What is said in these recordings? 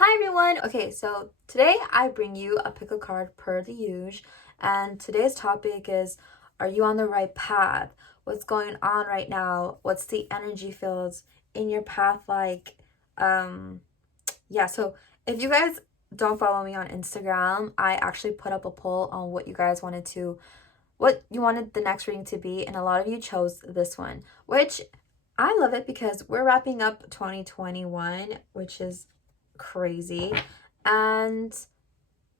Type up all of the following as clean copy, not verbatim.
Hi everyone! Okay, so today I bring you a pick a card per the usual, and today's topic is, are you on the right path? What's going on right now? What's the energy fields in your path like? Yeah, so if you guys don't follow me on Instagram, I actually put up a poll on what you wanted the next reading to be, and a lot of you chose this one, which I love it because we're wrapping up 2021, which is crazy. And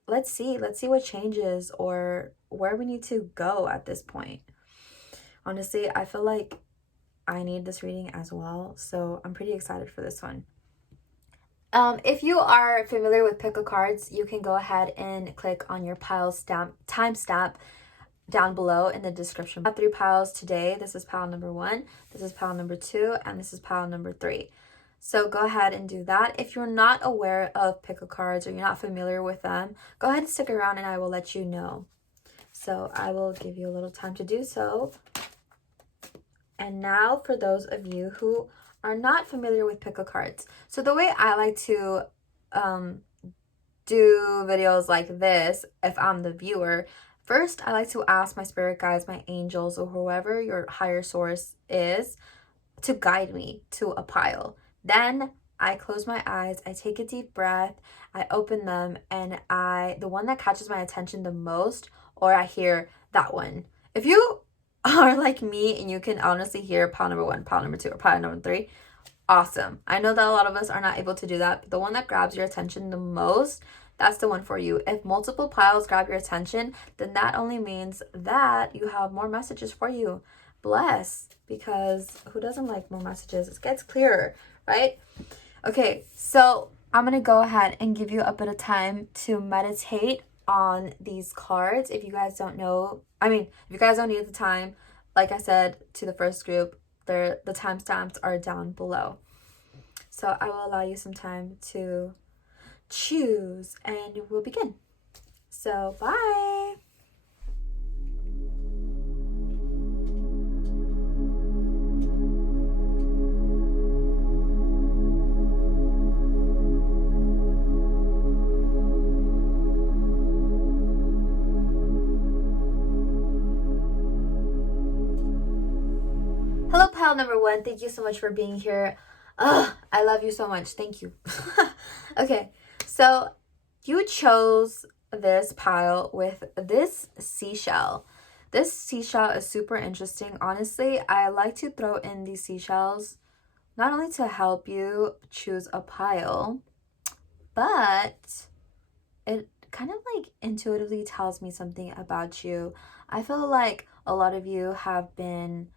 let's see what changes or where we need to go at this point. Honestly, I feel like I need this reading as well, so I'm pretty excited for this one. If you are familiar with pick a cards, you can go ahead and click on your pile timestamp down below in the description. I have 3 piles today. This is pile number 1, this is pile number 2, and this is pile number 3. So go ahead and do that. If you're not aware of pick a cards or you're not familiar with them, go ahead and stick around and I will let you know. So I will give you a little time to do so. And now for those of you who are not familiar with pick a cards. So the way I like to do videos like this, if I'm the viewer, first I like to ask my spirit guides, my angels, or whoever your higher source is, to guide me to a pile. Then I close my eyes, I take a deep breath, I open them, and the one that catches my attention the most, or I hear that one. If you are like me and you can honestly hear pile number 1, pile number 2, or pile number 3, awesome. I know that a lot of us are not able to do that, but the one that grabs your attention the most, that's the one for you. If multiple piles grab your attention, then that only means that you have more messages for you. Bless, because who doesn't like more messages? It gets clearer, right? Okay, so I'm gonna go ahead and give you a bit of time to meditate on these cards. If you guys don't know, if you guys don't need the time, like I said to the first group, the timestamps are down below. So I will allow you some time to choose and we'll begin. So bye. Hello, pile number 1. Thank you so much for being here. I love you so much. Thank you. Okay, so you chose this pile with this seashell. This seashell is super interesting. Honestly, I like to throw in these seashells not only to help you choose a pile, but it kind of like intuitively tells me something about you. I feel like a lot of you have been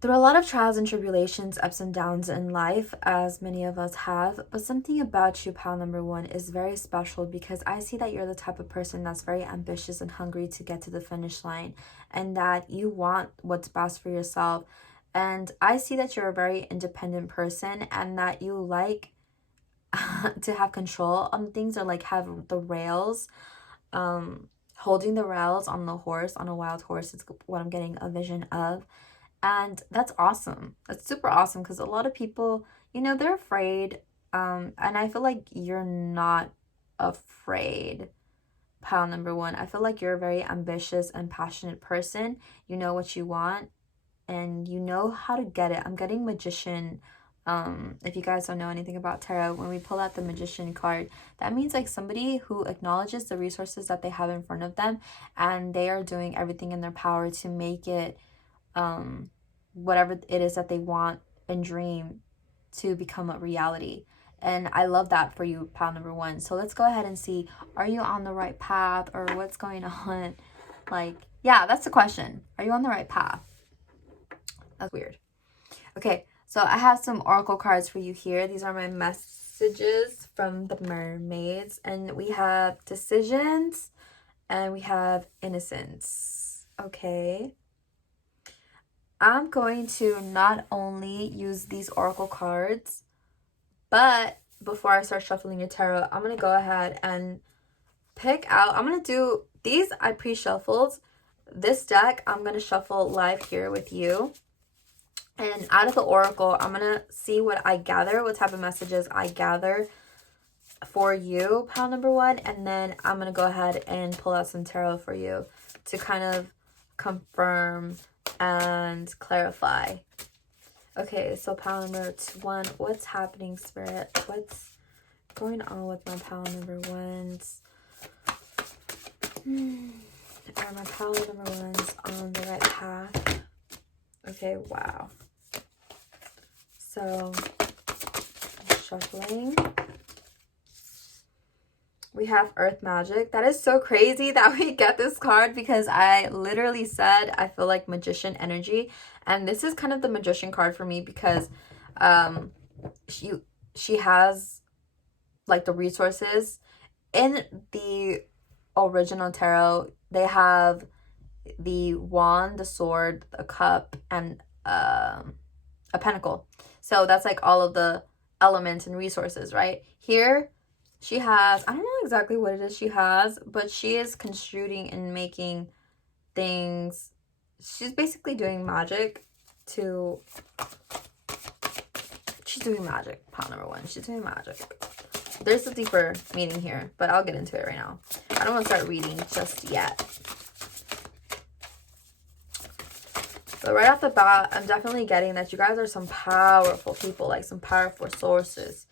through a lot of trials and tribulations, ups and downs in life, as many of us have, but something about you, pile number 1, is very special because I see that you're the type of person that's very ambitious and hungry to get to the finish line, and that you want what's best for yourself. And I see that you're a very independent person and that you like to have control on things, or like have the rails, holding the rails on the horse, on a wild horse is what I'm getting a vision of. And that's awesome. That's super awesome because a lot of people, they're afraid. And I feel like you're not afraid, pile number 1. I feel like you're a very ambitious and passionate person. You know what you want and you know how to get it. I'm getting magician. If you guys don't know anything about tarot, when we pull out the magician card, that means like somebody who acknowledges the resources that they have in front of them and they are doing everything in their power to make it whatever it is that they want and dream to become a reality. And I love that for you, pile number 1. So let's go ahead and see, are you on the right path or what's going on? Like, yeah, that's the question. Are you on the right path? That's weird. Okay, so I have some oracle cards for you here. These are my messages from the Mermaids, and we have decisions and we have innocence. Okay, I'm going to not only use these oracle cards, but before I start shuffling your tarot, I'm going to go ahead and pick out, I'm going to do these, I pre-shuffled. This deck, I'm going to shuffle live here with you. And out of the oracle, I'm going to see what I gather, what type of messages I gather for you, pile number one, and then I'm going to go ahead and pull out some tarot for you to kind of confirm and clarify. Okay, so pile number one, what's happening, Spirit? What's going on with my pile number ones? Are my pile number ones on the right path? Okay, wow. So, shuffling. We have Earth Magic. That is so crazy that we get this card, because I literally said I feel like magician energy. And this is kind of the magician card for me, because she has like the resources. In the original tarot, they have the wand, the sword, a cup, and a pentacle. So that's like all of the elements and resources, right? Here, she has, I don't know exactly what it is she has, but she is construing and making things. She's basically doing magic to, she's doing magic, pile number one. She's doing magic. There's a deeper meaning here, but I'll get into it right now. I don't want to start reading just yet. But right off the bat, I'm definitely getting that you guys are some powerful people, like some powerful sources.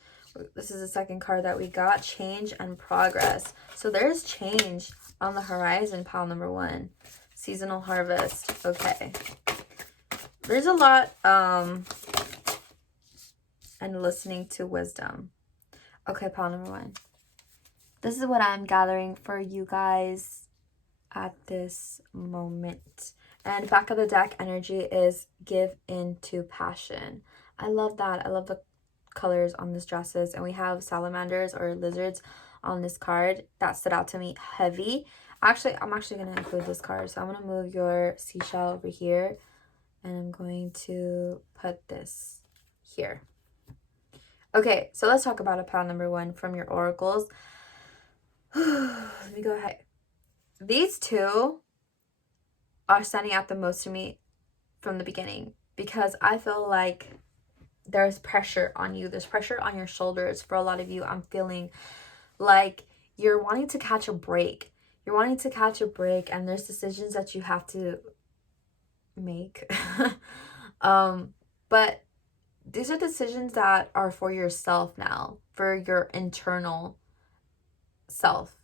This is the second card that we got, change and progress. So there's change on the horizon, pile number one. Seasonal harvest. Okay. There's a lot, and listening to wisdom. Okay, pile number one. This is what I'm gathering for you guys at this moment. And back of the deck energy is give into passion. I love that. I love the colors on these dresses. And we have salamanders or lizards on this card. That stood out to me heavy. Actually, I'm actually going to include this card. So I'm going to move your seashell over here. And I'm going to put this here. Okay, so let's talk about a pile number one from your oracles. Let me go ahead. These two are standing out the most to me from the beginning, because I feel like there's pressure on you. There's pressure on your shoulders. For a lot of you, I'm feeling like you're wanting to catch a break. You're wanting to catch a break, and there's decisions that you have to make. But these are decisions that are for yourself now, for your internal self.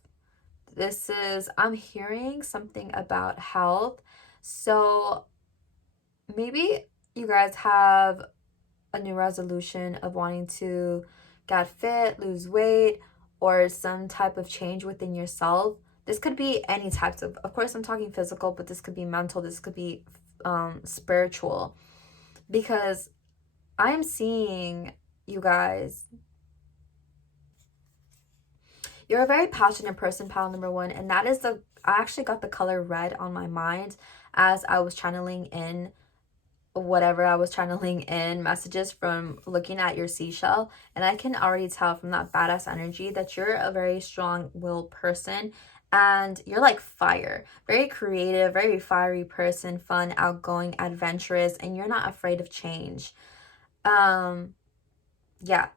This is, I'm hearing something about health. So maybe you guys have a new resolution of wanting to get fit, lose weight, or some type of change within yourself. This could be any types of course, I'm talking physical, but this could be mental, this could be spiritual. Because I'm seeing, you guys, you're a very passionate person, pile number one, and that is I actually got the color red on my mind as I was channeling in whatever I was channeling in messages from looking at your seashell. And I can already tell from that badass energy that you're a very strong-willed person, and you're like fire, very creative, very fiery person, fun, outgoing, adventurous, and you're not afraid of change. Yeah.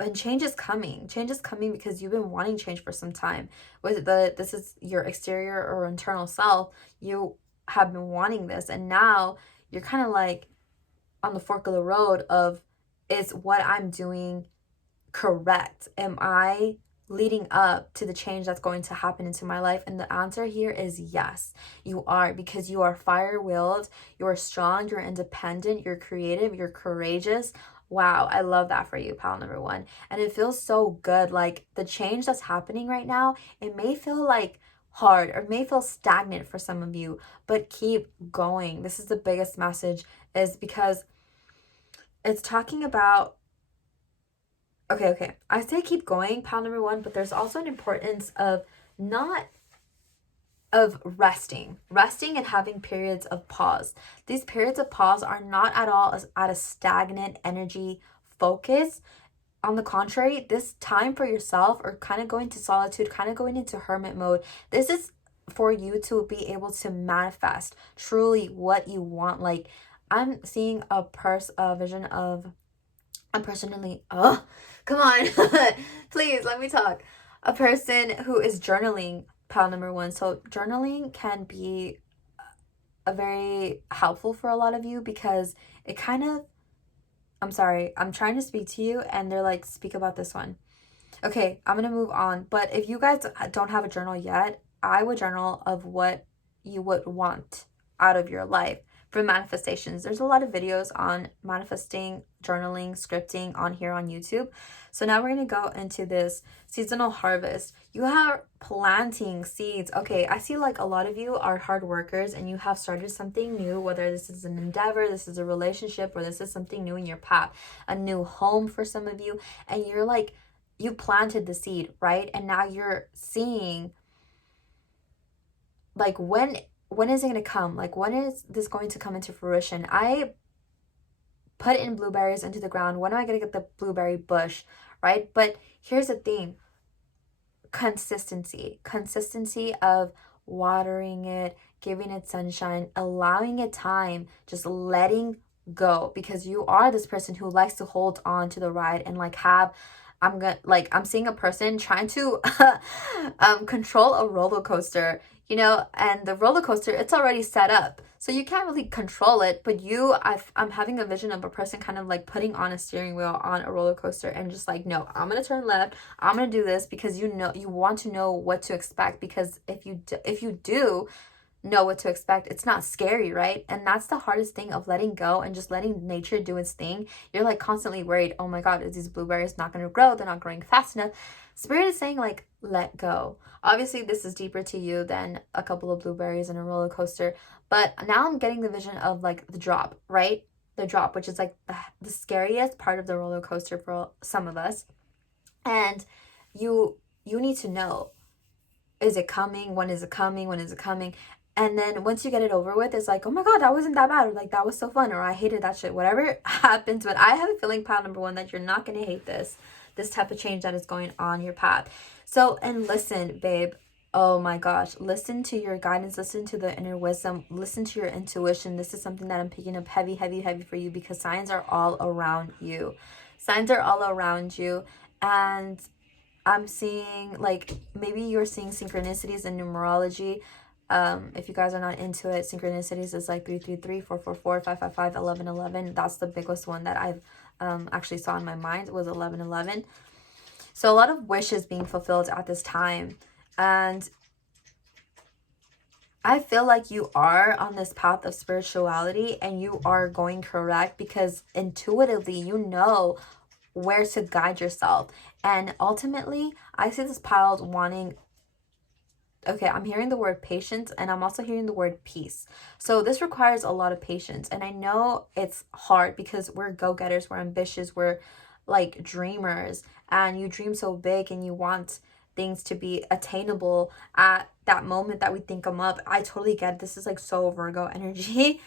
And change is coming. Change is coming because you've been wanting change for some time. This is your exterior or internal self. You have been wanting this, and now you're kind of like on the fork of the road of, is what I'm doing correct? Am I leading up to the change that's going to happen into my life? And the answer here is yes, you are, because you are fire-willed, you're strong, you're independent, you're creative, you're courageous. Wow, I love that for you, pile number one. And it feels so good. Like the change that's happening right now, it may feel like hard or may feel stagnant for some of you, but keep going. This is the biggest message, is because it's talking about, okay, I say keep going, pile number one, but there's also an importance of resting and having periods of pause. These periods of pause are not at all at a stagnant energy focus. On the contrary, this time for yourself, or kind of going to solitude, kind of going into hermit mode, this is for you to be able to manifest truly what you want. Like I'm seeing a vision of, I'm personally Come on. Please, let me talk. A person who is journaling, pile number 1. So journaling can be a very helpful for a lot of you because it kind of, I'm sorry, I'm trying to speak to you and they're like, speak about this one. Okay, I'm gonna move on. But if you guys don't have a journal yet, I would journal of what you would want out of your life for manifestations. There's a lot of videos on manifesting, journaling, scripting on here on YouTube. So now we're gonna go into this seasonal harvest. You are planting seeds. Okay, I see like a lot of you are hard workers and you have started something new, whether this is an endeavor, this is a relationship, or this is something new in your path, a new home for some of you, and you're like, you planted the seed, right? And now you're seeing like when is it going to come? Like when is this going to come into fruition? I put in blueberries into the ground. When am I going to get the blueberry bush, right? But here's the thing. Consistency of watering it, giving it sunshine, allowing it time, just letting go, because you are this person who likes to hold on to the ride and like have, I'm seeing a person trying to control a roller coaster, you know, and the roller coaster, it's already set up, so you can't really control it, but I'm having a vision of a person kind of like putting on a steering wheel on a roller coaster and just like, no, I'm gonna turn left, I'm gonna do this, because you know, you want to know what to expect, because if you do know what to expect, it's not scary, right? And that's the hardest thing of letting go and just letting nature do its thing. You're like constantly worried, oh my god, is these blueberries not going to grow? They're not growing fast enough. Spirit is saying like, let go. Obviously this is deeper to you than a couple of blueberries and a roller coaster, but now I'm getting the vision of like the drop, right? The drop, which is like the scariest part of the roller coaster for some of us. And you need to know, is it coming? When is it coming? When is it coming? And then once you get it over with, it's like, oh my god, that wasn't that bad, or like that was so fun, or I hated that shit, whatever happens. But I have a feeling, pile number 1, that you're not going to hate this type of change that is going on your path. So, and listen, babe, oh my gosh, listen to your guidance, listen to the inner wisdom, listen to your intuition. This is something that I'm picking up heavy for you, because signs are all around you. Signs are all around you. And I'm seeing, like, maybe you're seeing synchronicities in numerology. If you guys are not into it, synchronicities is like 333, 444, 555, 1111. That's the biggest one that I've actually saw in my mind, was 1111. So a lot of wishes being fulfilled at this time. And I feel like you are on this path of spirituality and you are going correct, because intuitively you know where to guide yourself. And ultimately, I see this pile wanting, okay, I'm hearing the word patience, and I'm also hearing the word peace. So this requires a lot of patience. And I know it's hard because we're go-getters, we're ambitious, we're like dreamers, and you dream so big and you want things to be attainable at that moment that we think them up. I totally get it. This is like so Virgo energy.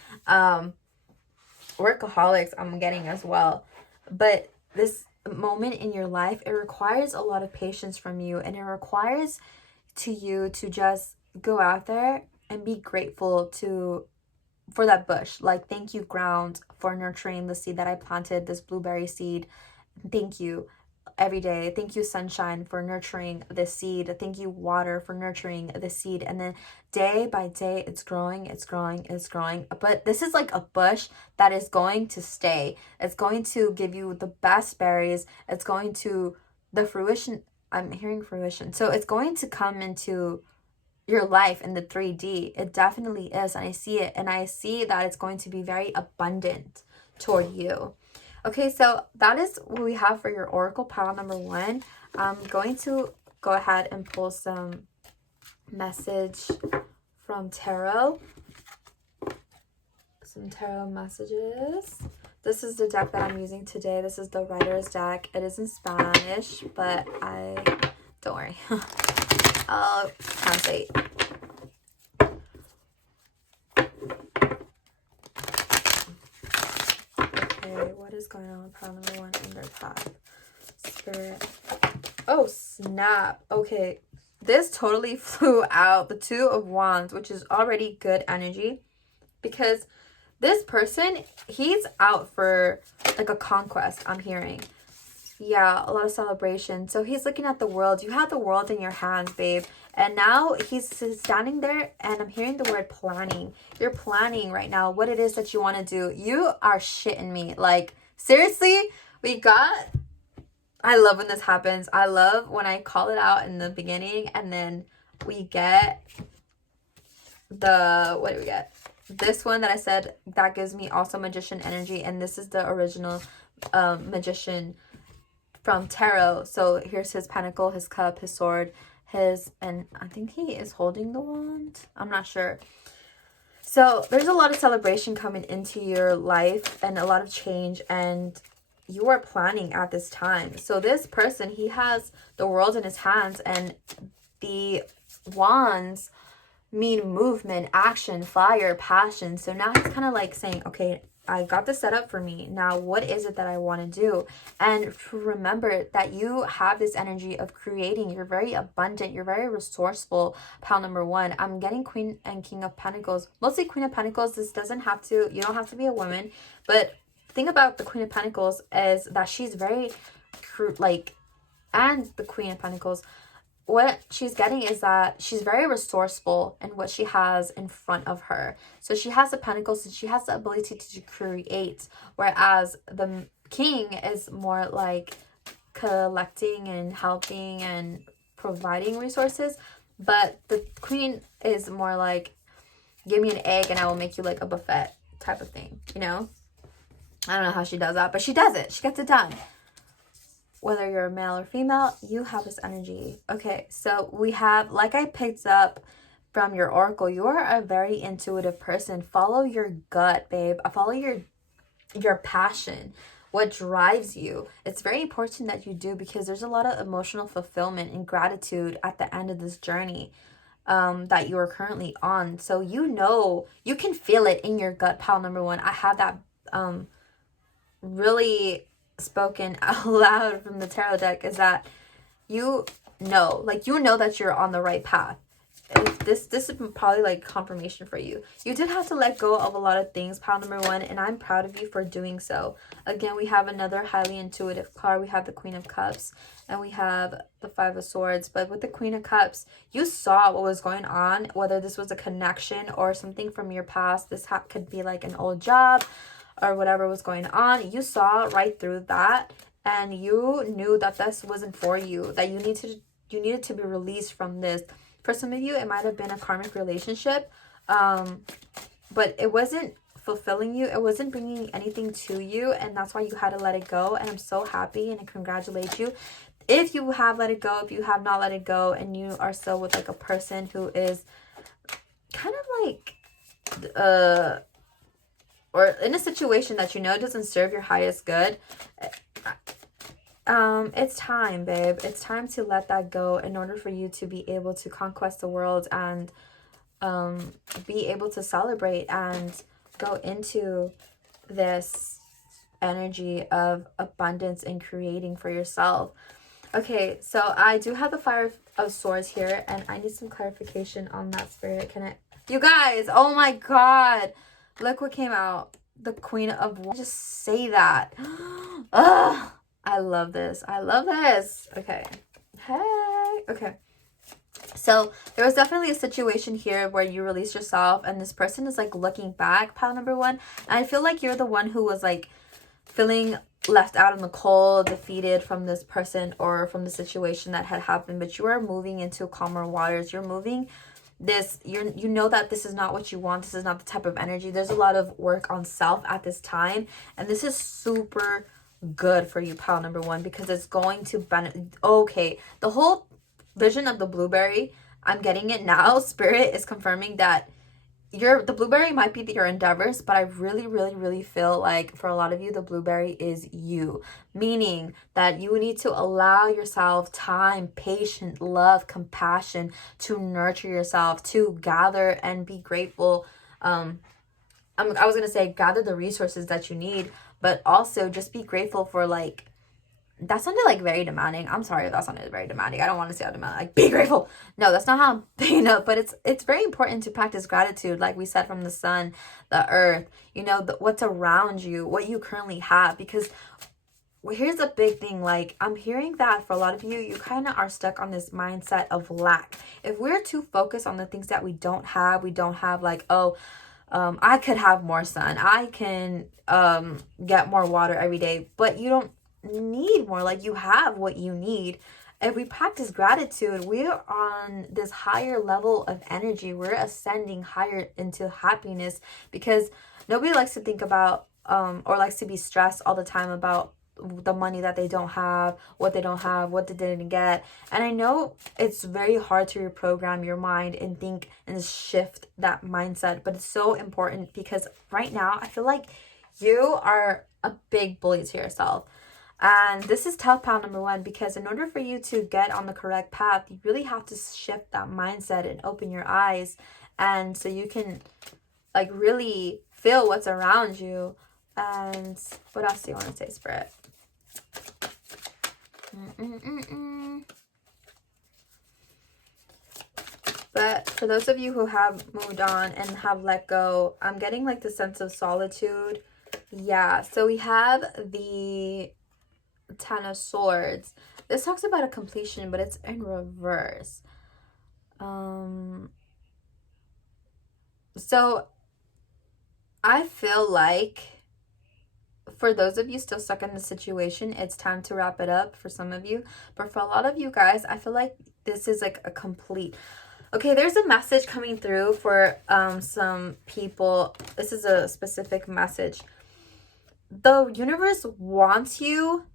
Workaholics I'm getting as well. But this moment in your life, it requires a lot of patience from you, and it requires you to just go out there and be grateful for that bush. Like, thank you, ground, for nurturing the seed that I planted, this blueberry seed. Thank you every day. Thank you, sunshine, for nurturing this seed. Thank you, water, for nurturing the seed. And then day by day, it's growing. But this is like a bush that is going to stay. It's going to give you the best berries. It's going to, the fruition, I'm hearing fruition. So it's going to come into your life in the 3D. It definitely is. And I see it. And I see that it's going to be very abundant toward you. Okay, so that is what we have for your oracle pile number 1. I'm going to go ahead and pull some message from tarot. Some tarot messages. This is the deck that I'm using today. This is the writer's deck. It is in Spanish, but don't worry. I'll translate. Okay, what is going on with pile number 1 in their path? Spirit. Oh, snap. Okay, this totally flew out. The 2 of Wands, which is already good energy, because this person, he's out for like a conquest, I'm hearing. yeah, a lot of celebration. So he's looking at the world. You have the world in your hands, babe. And now he's standing there and I'm hearing the word planning. You're planning right now what it is that you want to do. You are shitting me. Like, seriously, I love when this happens. I love when I call it out in the beginning and then we get what do we get? This one that I said, that gives me also magician energy. And this is the original magician from tarot. So here's his pentacle, his cup, his sword, and I think he is holding the wand. I'm not sure. So there's a lot of celebration coming into your life and a lot of change, and you are planning at this time. So this person, he has the world in his hands, and the wands mean movement, action, fire, passion. So now he's kind of like saying, okay, I got this set up for me. Now, what is it that I want to do? And remember that you have this energy of creating. You're very abundant. You're very resourceful. Pile number one. I'm getting Queen and King of Pentacles. Mostly Queen of Pentacles. This doesn't have to, you don't have to be a woman. But the thing about the Queen of Pentacles is that she's very, and the Queen of Pentacles, what she's getting is that she's very resourceful in what she has in front of her. So she has the pentacles, so she has the ability to create, whereas the king is more like collecting and helping and providing resources, but the queen is more like, give me an egg and I will make you like a buffet type of thing, you know? I don't know how she does that, but she does it. She gets it done. Whether you're a male or female, you have this energy. Okay, so we have, like I picked up from your oracle, you are a very intuitive person. Follow your gut, babe. Follow your passion, what drives you. It's very important that you do, because there's a lot of emotional fulfillment and gratitude at the end of this journey that you are currently on. So you know, you can feel it in your gut, pile number one. I have that really spoken out loud from the tarot deck, is that you know that you're on the right path. This is probably like confirmation for you. You did have to let go of a lot of things, pile number one, and I'm proud of you for doing so. Again, we have another highly intuitive card. We have the Queen of Cups and we have the Five of Swords. But with the Queen of Cups, you saw what was going on, whether this was a connection or something from your past. This could be like an old job or whatever was going on. You saw right through that, and you knew that this wasn't for you, that you needed to be released from this. For some of you, it might have been a karmic relationship, but it wasn't fulfilling you. It wasn't bringing anything to you, and that's why you had to let it go. And I'm so happy and I congratulate you if you have let it go. If you have not let it go and you are still with like a person who is kind of like or in a situation that you know doesn't serve your highest good, it's time, babe. It's time to let that go in order for you to be able to conquest the world and be able to celebrate and go into this energy of abundance and creating for yourself. Okay, so I do have the Five of Swords here, and I need some clarification on that, Spirit. You guys, oh my god, look what came out. The Queen of Wands. Just say that. Ugh, I love this. I love this. Okay. Hey. Okay. So there was definitely a situation here where you released yourself, and this person is like looking back, pile number one. And I feel like you're the one who was like feeling left out in the cold, defeated from this person or from the situation that had happened. But you are moving into calmer waters. You're moving this, you know that this is not what you want. This is not the type of energy. There's a lot of work on self at this time, and this is super good for you, pile number one, because it's going to benefit. Okay, the whole vision of the blueberry, I'm getting it now. Spirit is confirming that the blueberry might be your endeavors, but I really, really, really feel like for a lot of you, the blueberry is you, meaning that you need to allow yourself time, patience, love, compassion to nurture yourself, to gather and be grateful. I was going to say gather the resources that you need, but also just be grateful for like, that sounded like very demanding. I'm sorry if that sounded very demanding. I don't want to say how demanding. Like, be grateful. No, that's not how I'm picking up. But it's very important to practice gratitude, like we said, from the sun, the earth, you know, what's around you, what you currently have. Because here's a big thing. Like, I'm hearing that for a lot of you, you kind of are stuck on this mindset of lack. If we're too focused on the things that we don't have like, oh, I could have more sun, I can get more water every day, but you don't need more. Like, you have what you need. If we practice gratitude, we're on this higher level of energy. We're ascending higher into happiness, because nobody likes to think about or likes to be stressed all the time about the money that they don't have, what they don't have, what they didn't get. And I know it's very hard to reprogram your mind and think and shift that mindset, but it's so important, because right now I feel like you are a big bully to yourself. And this is tough path number 1, because in order for you to get on the correct path, you really have to shift that mindset and open your eyes, and so you can like really feel what's around you. And what else do you want to say, Spirit? But for those of you who have moved on and have let go, I'm getting like the sense of solitude. Yeah, so we have the 10 of Swords. This talks about a completion, but it's in reverse. So I feel like for those of you still stuck in the situation, it's time to wrap it up for some of you. But for a lot of you guys, I feel like this is like a complete... Okay, there's a message coming through for some people. This is a specific message. The universe wants you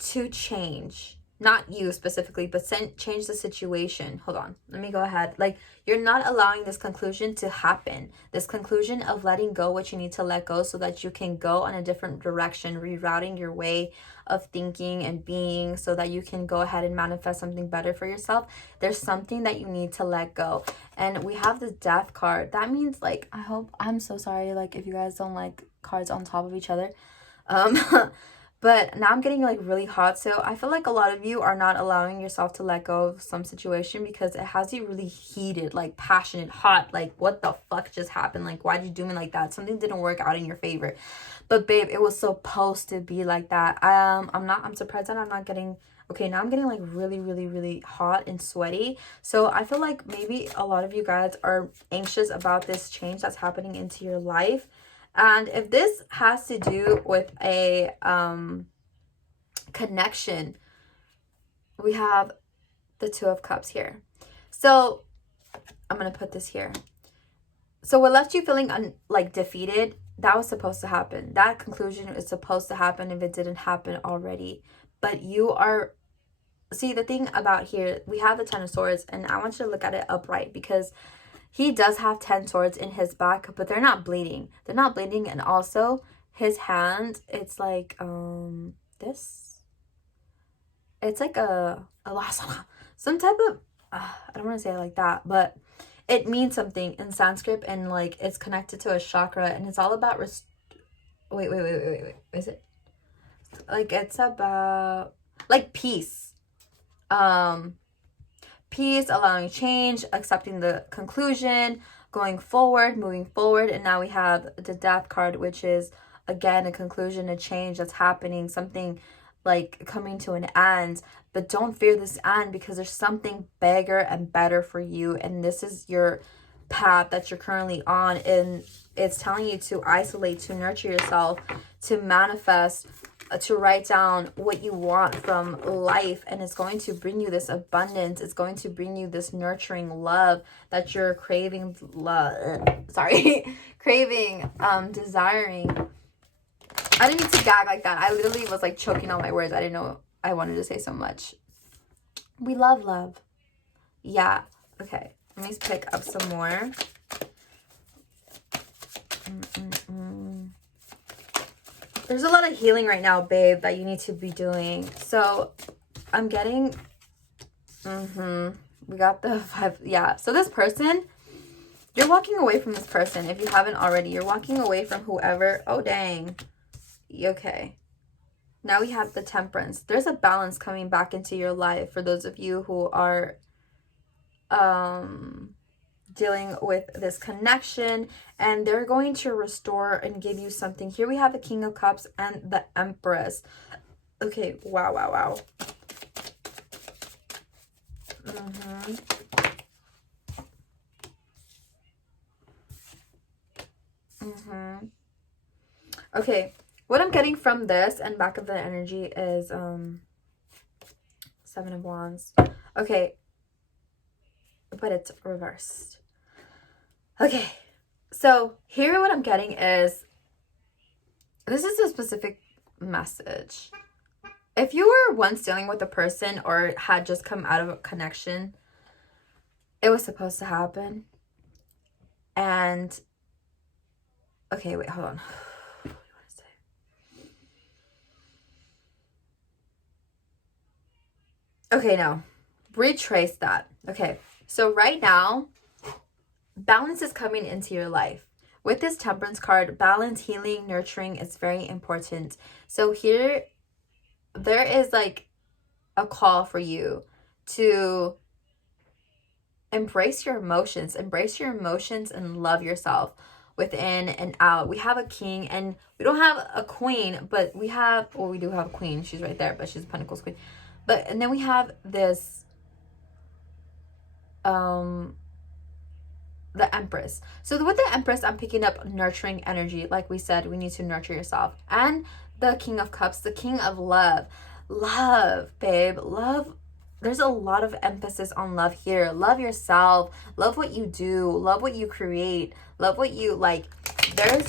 to change. Not you specifically, but change the situation. Hold on. Let me go ahead. Like, you're not allowing this conclusion to happen. This conclusion of letting go what you need to let go so that you can go in a different direction, rerouting your way of thinking and being so that you can go ahead and manifest something better for yourself. There's something that you need to let go. And we have the Death card. That means, like, I'm so sorry, like, if you guys don't like cards on top of each other. But now I'm getting like really hot. So I feel like a lot of you are not allowing yourself to let go of some situation because it has you really heated, like passionate, hot. Like, what the fuck just happened? Like, why'd you do me like that? Something didn't work out in your favor. But babe, it was supposed to be like that. I'm surprised that I'm not getting... Okay, now I'm getting like really, really, really hot and sweaty. So I feel like maybe a lot of you guys are anxious about this change that's happening into your life. And if this has to do with a connection, we have the Two of Cups here. So I'm going to put this here. So what left you feeling like defeated, that was supposed to happen. That conclusion is supposed to happen if it didn't happen already. But you are... See, the thing about here, we have the Ten of Swords, and I want you to look at it upright, because he does have 10 swords in his back, but they're not bleeding. They're not bleeding. And also his hand, it's like this. It's like a some type of I don't want to say it like that, but it means something in Sanskrit, and like it's connected to a chakra, and it's all about wait. Is it? Like, it's about like peace. Peace, allowing change, accepting the conclusion, going forward, moving forward. And now we have the Death card, which is again a conclusion, a change that's happening, something like coming to an end. But don't fear this end, because there's something bigger and better for you, and this is your path that you're currently on. And it's telling you to isolate, to nurture yourself, to manifest, to write down what you want from life, and it's going to bring you this abundance. It's going to bring you this nurturing love that you're craving, craving, desiring. I didn't mean to gag like that. I literally was like choking on my words. I didn't know I wanted to say so much. We love love. Yeah. Okay, let me pick up some more. There's a lot of healing right now, babe, that you need to be doing. So I'm getting... We got the 5... Yeah. So this person, you're walking away from this person. If you haven't already, you're walking away from whoever... Oh, dang. Okay. Now we have the Temperance. There's a balance coming back into your life for those of you who are... dealing with this connection, and they're going to restore and give you something. Here we have the King of Cups and the Empress. Okay, wow, wow, wow. Mm-hmm. Mm-hmm. Okay, what I'm getting from this and back of the energy is Seven of Wands. Okay, but it's reversed. Okay, so here what I'm getting is, this is a specific message. If you were once dealing with a person or had just come out of a connection, it was supposed to happen. And okay, wait, hold on. Okay, now retrace that. Okay, so right now, balance is coming into your life. With this Temperance card, balance, healing, nurturing is very important. So here, there is like a call for you to embrace your emotions and love yourself within and out. We have a king and we don't have a queen, but we have, well, we do have a queen. She's right there, but she's a Pentacles queen. But, and then we have this, the Empress. So with the Empress, I'm picking up nurturing energy. Like we said, we need to nurture yourself. And the King of Cups, the King of Love. Love, babe. Love. There's a lot of emphasis on love here. Love yourself. Love what you do. Love what you create. Love what you like. There's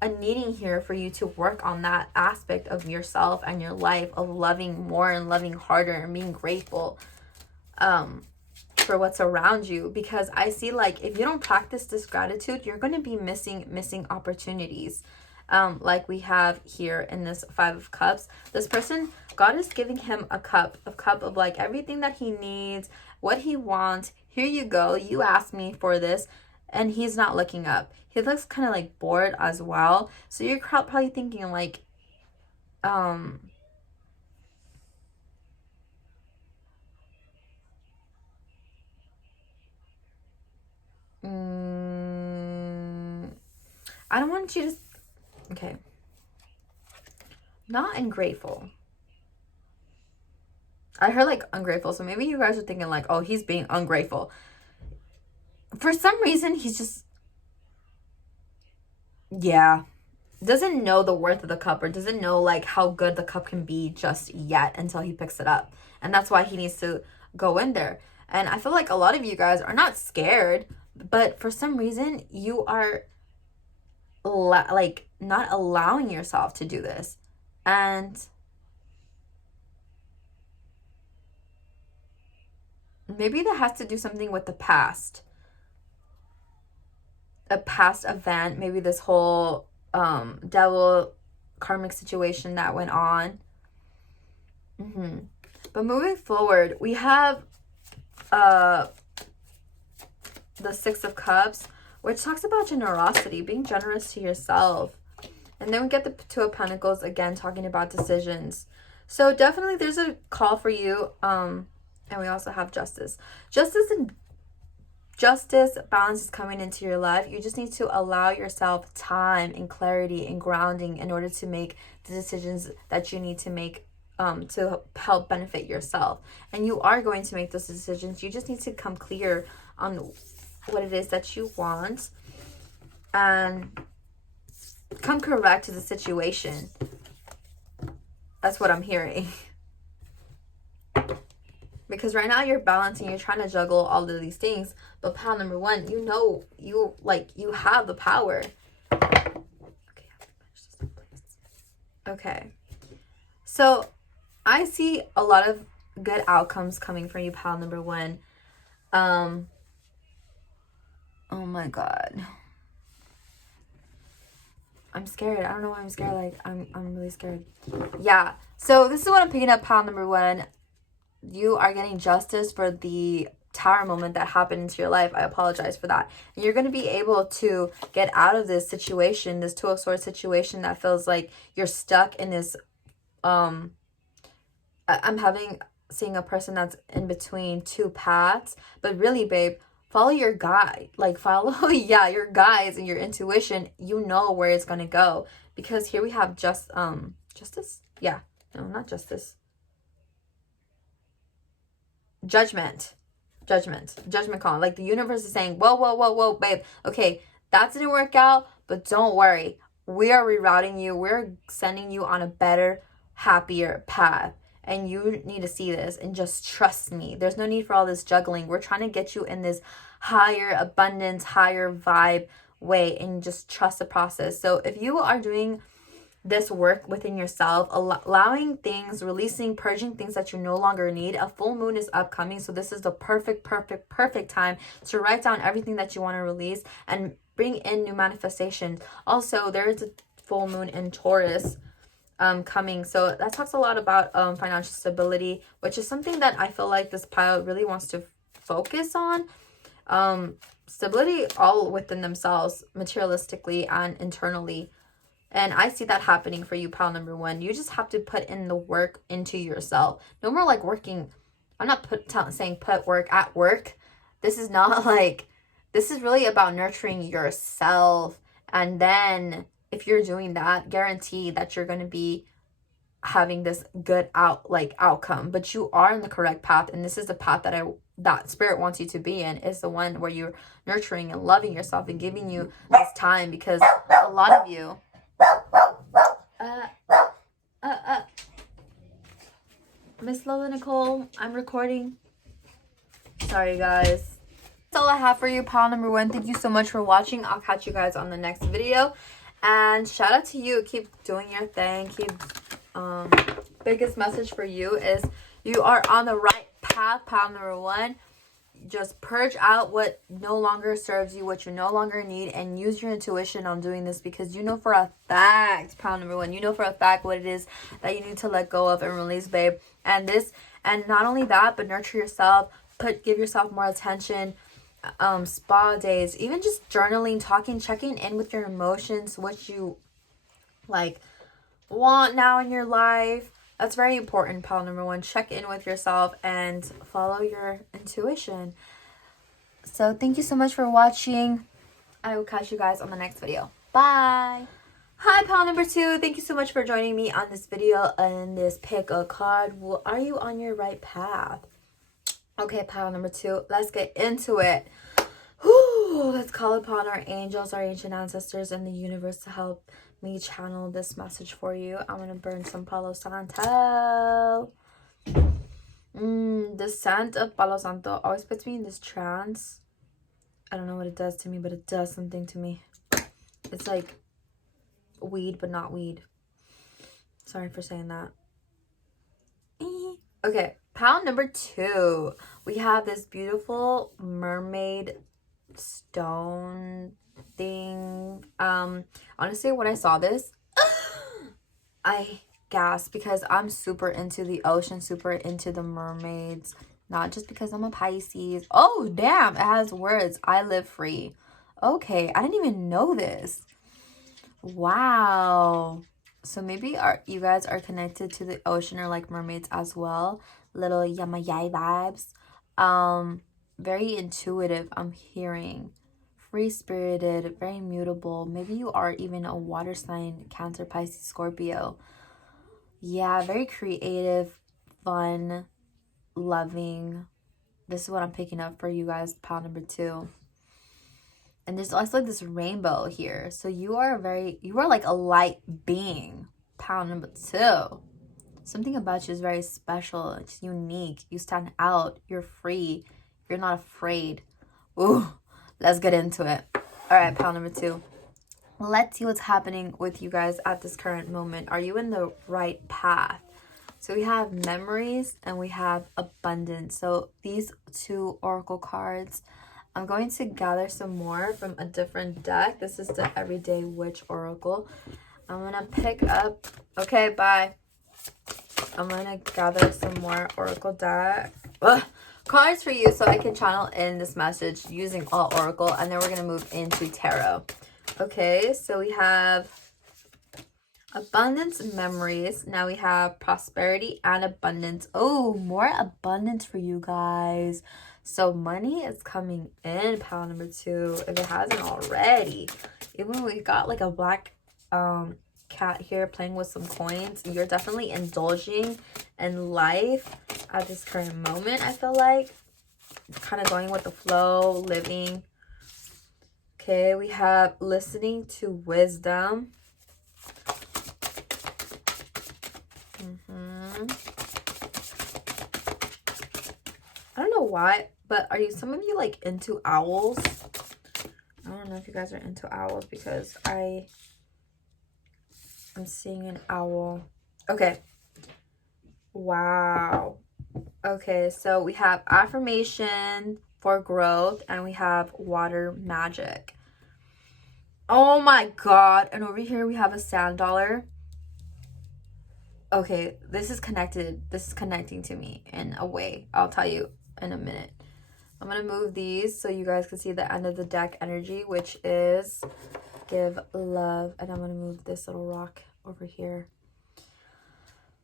a needing here for you to work on that aspect of yourself and your life, of loving more and loving harder and being grateful for what's around you. Because I see, like, if you don't practice this gratitude, you're going to be missing opportunities. Like we have here in this Five of Cups. This person, God is giving him a cup of like everything that he needs, what he wants. Here you go. You asked me for this. And he's not looking up. He looks kind of like bored as well. So you're probably thinking like, I don't want you to, okay. Not ungrateful. I heard like ungrateful. So maybe you guys are thinking like, oh, he's being ungrateful. For some reason, he's just, yeah, doesn't know the worth of the cup, or doesn't know like how good the cup can be just yet until he picks it up. And that's why he needs to go in there. And I feel like a lot of you guys are not scared, but for some reason you are like not allowing yourself to do this. And maybe that has to do something with the past. A past event, maybe this whole devil karmic situation that went on. But moving forward, we have the Six of Cups, which talks about generosity, being generous to yourself. And then we get the Two of Pentacles, again talking about decisions. So definitely there's a call for you. And we also have Justice. Justice, balance is coming into your life. You just need to allow yourself time and clarity and grounding in order to make the decisions that you need to make to help benefit yourself. And you are going to make those decisions. You just need to come clear on what it is that you want and come correct to the situation. That's what I'm hearing. Because right now you're balancing, you're trying to juggle all of these things. But pile number one, you know, you have the power. Okay. So I see a lot of good outcomes coming from you, pile number one. Oh my God. I'm scared. I don't know why I'm scared. Like, I'm really scared. Yeah. So this is what I'm picking up, pile number one. You are getting justice for the Tower moment that happened into your life. I apologize for that. And you're going to be able to get out of this situation, this Two of Swords situation that feels like you're stuck in this, I'm seeing a person that's in between two paths. But really, babe, follow your guide. Like, follow, your guides and your intuition. You know where it's going to go. Because here we have Justice? Yeah. No, not justice. Judgment call. Like the universe is saying, whoa, babe. Okay, that didn't work out, but don't worry. We are rerouting you. We're sending you on a better, happier path. And you need to see this and just trust me. There's no need for all this juggling. We're trying to get you in this higher abundance, higher vibe way, and just trust the process. So if you are doing this work within yourself, allowing things, releasing, purging things that you no longer need, a full moon is upcoming. So this is the perfect time to write down everything that you want to release and bring in new manifestations. Also, there's a full moon in Taurus coming, so that talks a lot about financial stability, which is something that I feel like this pile really wants to focus on. Stability all within themselves, materialistically and internally. And I see that happening for you, pile number 1. You just have to put in the work into yourself. No more like working. I'm not saying put work at work. This is not like, this is really about nurturing yourself. And then if you're doing that, guarantee that you're going to be having this good outcome. But you are in the correct path. And this is the path that spirit wants you to be in. Is the one where you're nurturing and loving yourself and giving you this time. Because a lot of you, Miss Lola Nicole, I'm recording. Sorry, guys. That's all I have for you, pile number 1. Thank you so much for watching. I'll catch you guys on the next video. And shout out to you. Keep doing your thing. Biggest message for you is you are on the right path, pile number 1. Just purge out what no longer serves you, what you no longer need, and use your intuition on doing this, because you know for a fact, pile number 1, you know for a fact what it is that you need to let go of and release, babe. And not only that, but nurture yourself, give yourself more attention, spa days, even just journaling, talking, checking in with your emotions, what you want now in your life. That's very important, pile number 1. Check in with yourself and follow your intuition. So thank you so much for watching. I will catch you guys on the next video. Bye. Hi, pile number 2. Thank you so much for joining me on this video and this pick a card. Well, are you on your right path? Okay, pile number 2. Let's get into it. Whew, let's call upon our angels, our ancient ancestors, and the universe to help me channel this message for you. I'm gonna burn some Palo Santo. The scent of Palo Santo always puts me in this trance. I don't know what it does to me, but it does something to me. It's like weed, but not weed. Sorry for saying that. Okay, pile number 2. We have this beautiful mermaid stone thing. Honestly, when I saw this, I gasped, because I'm super into the ocean, super into the mermaids. Not just because I'm a Pisces. Oh, damn, it has words. I live free. Okay, I didn't even know this. Wow. So maybe you guys are connected to the ocean or like mermaids as well. Little yamayai vibes. Very intuitive, I'm hearing. Free-spirited, very mutable. Maybe you are even a water sign, Cancer, Pisces, Scorpio. Yeah, very creative, fun, loving. This is what I'm picking up for you guys, pile number 2. And there's also like this rainbow here. So you are like a light being, pile number 2. Something about you is very special. It's unique. You stand out. You're free. You're not afraid. Ooh, let's get into it. All right, pile number 2. Let's see what's happening with you guys at this current moment. Are you in the right path? So we have memories and we have abundance. So these 2 oracle cards, I'm going to gather some more from a different deck. This is the Everyday Witch Oracle. I'm going to pick up... Okay, bye. I'm going to gather some more oracle deck. Cards for you so I can channel in this message using all oracle. And then we're going to move into tarot. Okay, so we have abundance, memories. Now we have prosperity and abundance. Oh, more abundance for you guys. So money is coming in, pile number 2, if it hasn't already. Even we got like a black cat here playing with some coins. You're definitely indulging in life at this current moment, I feel like. Kind of going with the flow, living. Okay, we have listening to wisdom. I don't know why, but are you, some of you like into owls? I don't know if you guys are into owls because I'm seeing an owl. Okay. Wow. Okay, so we have affirmation for growth and we have water magic. Oh my god. And over here we have a sand dollar. Okay, this is connected. This is connecting to me in a way. I'll tell you in a minute. I'm going to move these so you guys can see the end of the deck energy, which is give love. And I'm going to move this little rock over here.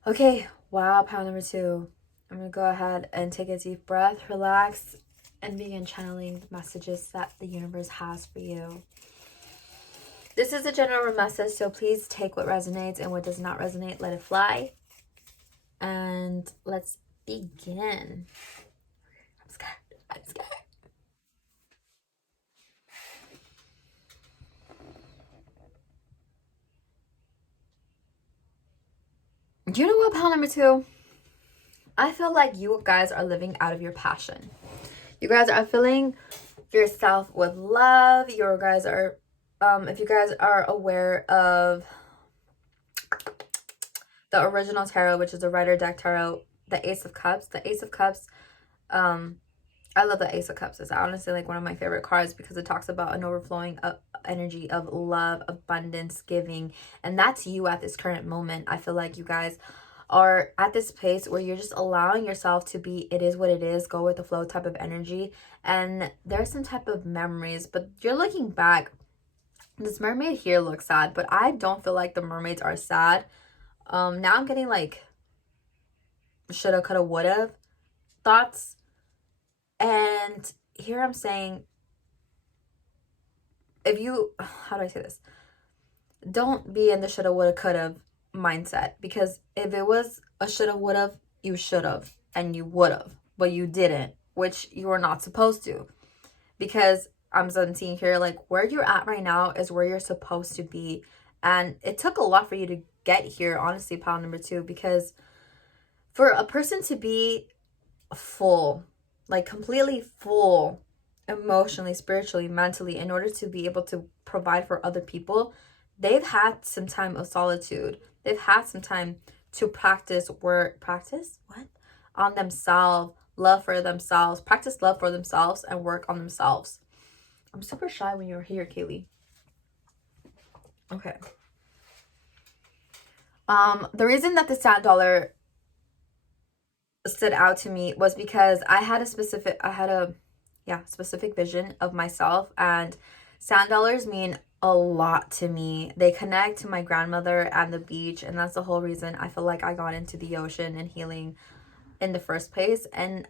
Okay, wow, pile number 2. I'm going to go ahead and take a deep breath, relax, and begin channeling the messages that the universe has for you. This is a general message, so please take what resonates, and what does not resonate, let it fly. And let's begin. I'm scared. I'm scared. Do you know what, pile number 2? I feel like you guys are living out of your passion. You guys are filling yourself with love. You guys are, if you guys are aware of the original tarot, which is the Rider deck tarot, the Ace of Cups. The Ace of Cups, I love the Ace of Cups. It's honestly like one of my favorite cards because it talks about an overflowing energy of love, abundance, giving. And that's you at this current moment. I feel like you guys are at this place where you're just allowing yourself to be, it is what it is, go with the flow type of energy. And there's some type of memories, but you're looking back. This mermaid here looks sad, but I don't feel like the mermaids are sad. Now I'm getting like shoulda, coulda, woulda thoughts. And here I'm saying, if you, how do I say this? Don't be in the shoulda, woulda, coulda mindset, because if it was a shoulda, woulda, you should have and you would have, but you didn't, which you were not supposed to, because I'm seeing here like where you're at right now is where you're supposed to be. And it took a lot for you to get here, honestly, pile number 2, because for a person to be full, like completely full, emotionally, spiritually, mentally, in order to be able to provide for other people, they've had some time of solitude. They've had some time to practice on themselves, love for themselves, practice love for themselves and work on themselves. I'm super shy when you're here, Kaylee. Okay. The reason that the sand dollar stood out to me was because I had a specific vision of myself, and sand dollars mean a lot to me. They connect to my grandmother and the beach, and that's the whole reason I feel like I got into the ocean and healing in the first place. And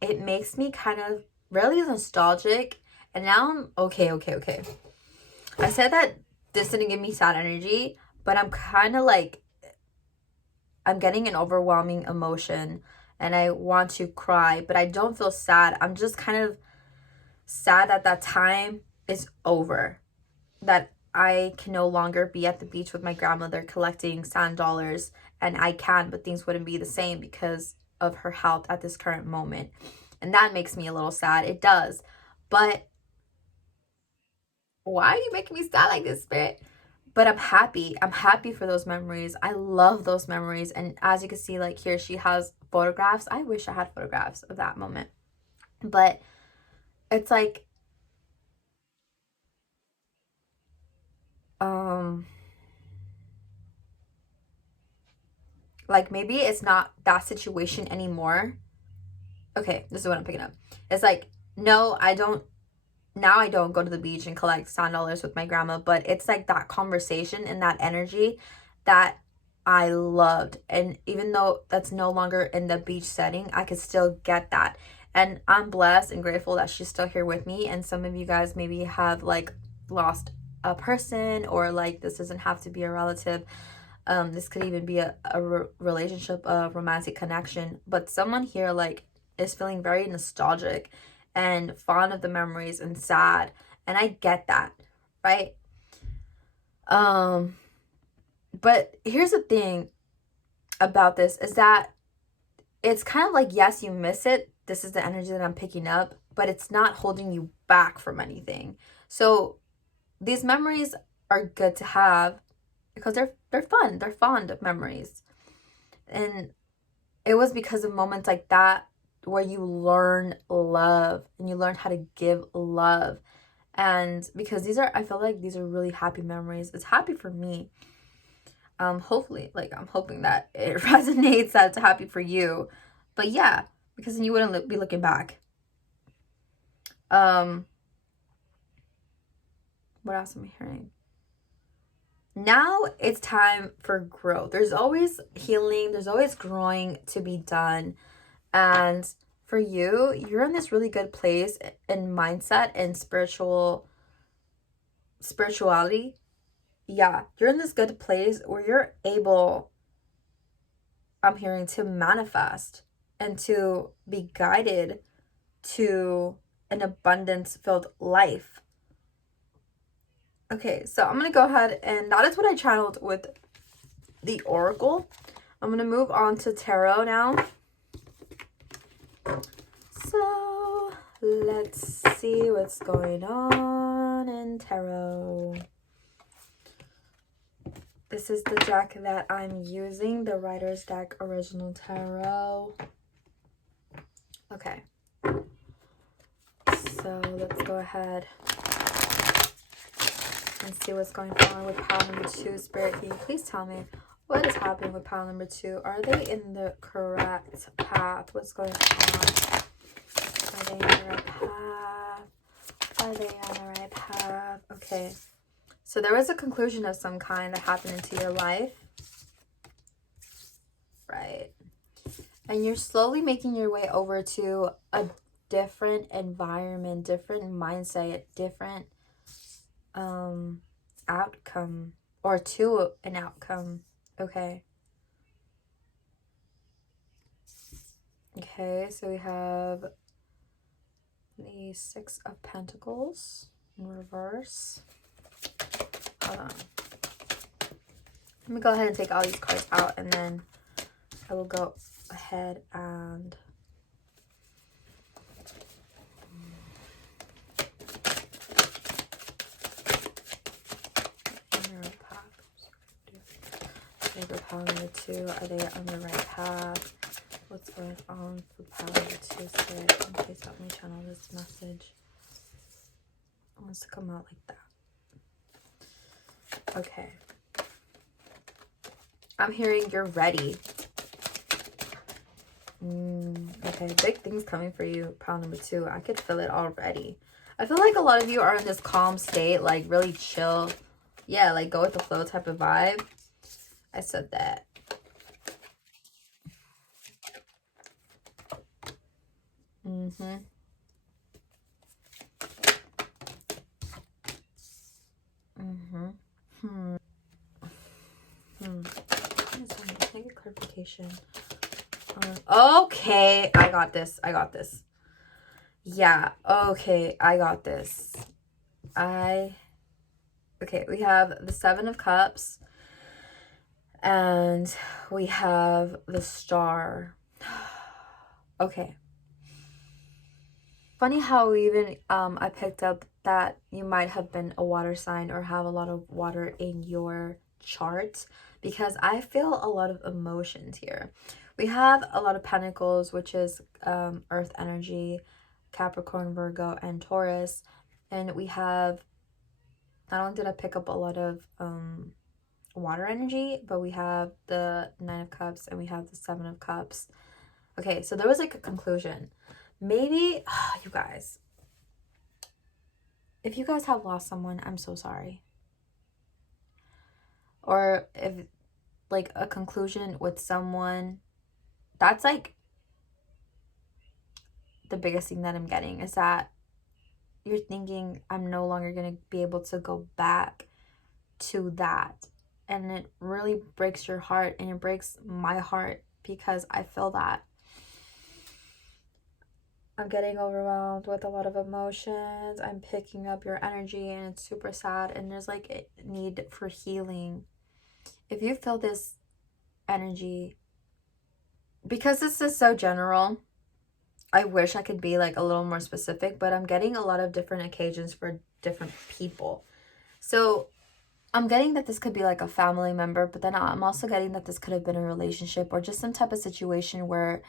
it makes me kind of really nostalgic. And now I'm okay. I said that this didn't give me sad energy, but I'm kind of like, I'm getting an overwhelming emotion and I want to cry, but I don't feel sad. I'm just kind of sad that that time is over, that I can no longer be at the beach with my grandmother collecting sand dollars, and I can, but things wouldn't be the same because of her health at this current moment. And that makes me a little sad. It does. But why are you making me sad like this, Spirit? But I'm happy. I'm happy for those memories. I love those memories. And as you can see, like here, she has photographs. I wish I had photographs of that moment. But it's like, like maybe it's not that situation anymore. Okay, this is what I'm picking up. It's like, no, I don't go to the beach and collect sand dollars with my grandma, but it's like that conversation and that energy that I loved. And even though that's no longer in the beach setting, I could still get that. And I'm blessed and grateful that she's still here with me. And some of you guys maybe have like lost a person, or like this doesn't have to be a relative. This could even be a relationship, a romantic connection. But someone here like is feeling very nostalgic and fond of the memories and sad. And I get that, right? But here's the thing about this is that it's kind of like, yes, you miss it. This is the energy that I'm picking up, but it's not holding you back from anything. So these memories are good to have because they're fun. They're fond of memories. And it was because of moments like that where you learn love and you learn how to give love. And because I feel like these are really happy memories. It's happy for me. Hopefully, like, I'm hoping that it resonates, that it's happy for you. But yeah, because then you wouldn't be looking back. What else am I hearing? Now it's time for growth. There's always healing, there's always growing to be done. And for you, you're in this really good place in mindset and spirituality. Yeah, you're in this good place where you're able, I'm hearing, to manifest and to be guided to an abundance-filled life. Okay, so I'm going to go ahead, and that is what I channeled with the Oracle. I'm going to move on to Tarot now. So, let's see what's going on in Tarot. This is the deck that I'm using, the Writer's Deck Original Tarot. Okay. So let's go ahead and see what's going on with pile number 2. Spirit, can you please tell me what is happening with pile number 2? Are they in the correct path? What's going on? Are they in the right path? Are they on the right path? Okay. So there was a conclusion of some kind that happened into your life. Right. And you're slowly making your way over to a different environment, different mindset, different outcome, or to an outcome. Okay. Okay, so we have the 6 of Pentacles in reverse. Hold on. Let me go ahead and take all these cards out, and then I will go ahead and pile number 2, are they on the right path? What's going on for pile number 2? Spirit, please help me channel this message. It wants to come out like that. Okay. I'm hearing you're ready. Okay, big things coming for you, pile number 2. I could feel it already. I feel like a lot of you are in this calm state, like really chill. Yeah, like go with the flow type of vibe. I said that. Can I get clarification? Okay, I got this. Yeah, okay, I got this. Okay, we have the 7 of Cups. And we have the Star. Okay. Funny how even I picked up that you might have been a water sign or have a lot of water in your chart, because I feel a lot of emotions here. We have a lot of Pentacles, which is Earth energy, Capricorn, Virgo, and Taurus. And we have, not only did I pick up a lot of water energy, but we have the 9 of Cups and we have the 7 of Cups. Okay, so there was like a conclusion. Maybe, you guys, if you guys have lost someone, I'm so sorry. Or if like a conclusion with someone, that's like the biggest thing that I'm getting, is that you're thinking, I'm no longer going to be able to go back to that. And it really breaks your heart, and it breaks my heart because I feel that. I'm getting overwhelmed with a lot of emotions. I'm picking up your energy, and it's super sad, and there's like a need for healing. If you feel this energy, because this is so general, I wish I could be like a little more specific, but I'm getting a lot of different occasions for different people. So I'm getting that this could be like a family member, but then I'm also getting that this could have been a relationship or just some type of situation where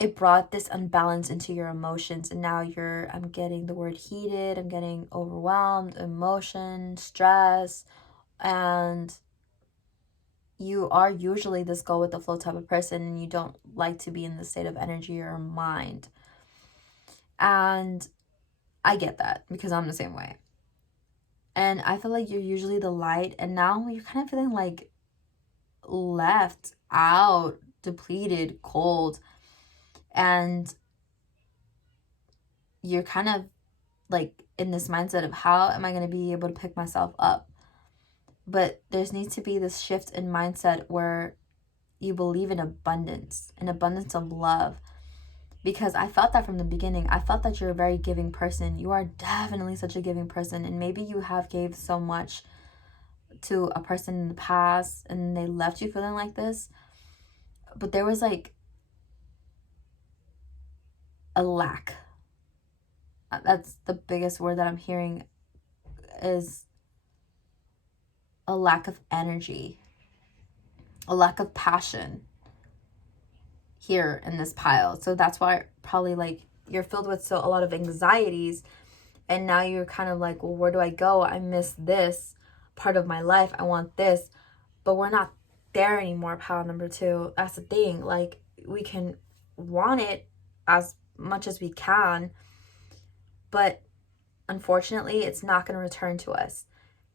it brought this unbalance into your emotions, and now I'm getting the word heated, I'm getting overwhelmed, emotion, stress, and you are usually this go with the flow type of person, and you don't like to be in the state of energy or mind. And I get that because I'm the same way. And I feel like you're usually the light, and now you're kind of feeling like left out, depleted, cold, and you're kind of like in this mindset of how am I going to be able to pick myself up? But there needs to be this shift in mindset where you believe in abundance, an abundance of love. Because I felt that from the beginning. I felt that you're a very giving person. You are definitely such a giving person. And maybe you have gave so much to a person in the past and they left you feeling like this. But there was like a lack. That's the biggest word that I'm hearing, is a lack of energy, a lack of passion here in this pile. So that's why probably like you're filled with a lot of anxieties, and now you're kind of like, well, where do I go? I miss this part of my life. I want this, but we're not there anymore, pile number 2. That's the thing. Like, we can want it as much as we can, but unfortunately it's not going to return to us.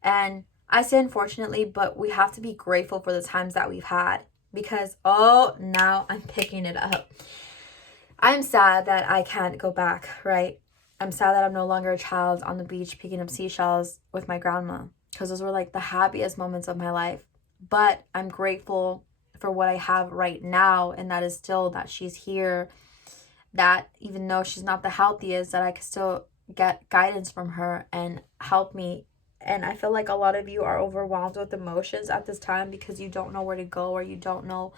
And I say unfortunately, but we have to be grateful for the times that we've had, because now I'm picking it up. I'm sad that I can't go back, right? I'm sad that I'm no longer a child on the beach picking up seashells with my grandma, because those were like the happiest moments of my life. But I'm grateful for what I have right now, and that is still that she's here, that even though she's not the healthiest, that I can still get guidance from her and help me. And I feel like a lot of you are overwhelmed with emotions at this time because you don't know where to go, or you don't know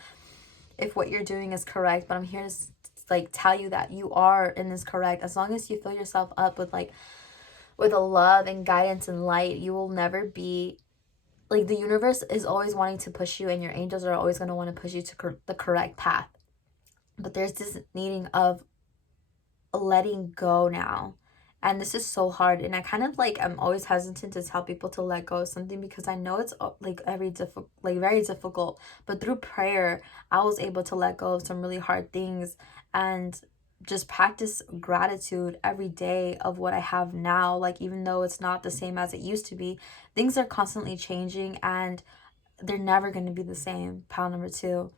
if what you're doing is correct. But I'm here to like tell you that you are in this correct. As long as you fill yourself up with a love and guidance and light, you will never be like, the universe is always wanting to push you, and your angels are always going to want to push you to the correct path. But there's this needing of letting go now. And this is so hard, and I kind of like, I'm always hesitant to tell people to let go of something because I know it's like very difficult. But through prayer, I was able to let go of some really hard things and just practice gratitude every day of what I have now. Like, even though it's not the same as it used to be, things are constantly changing, and they're never going to be the same. Pile number 2.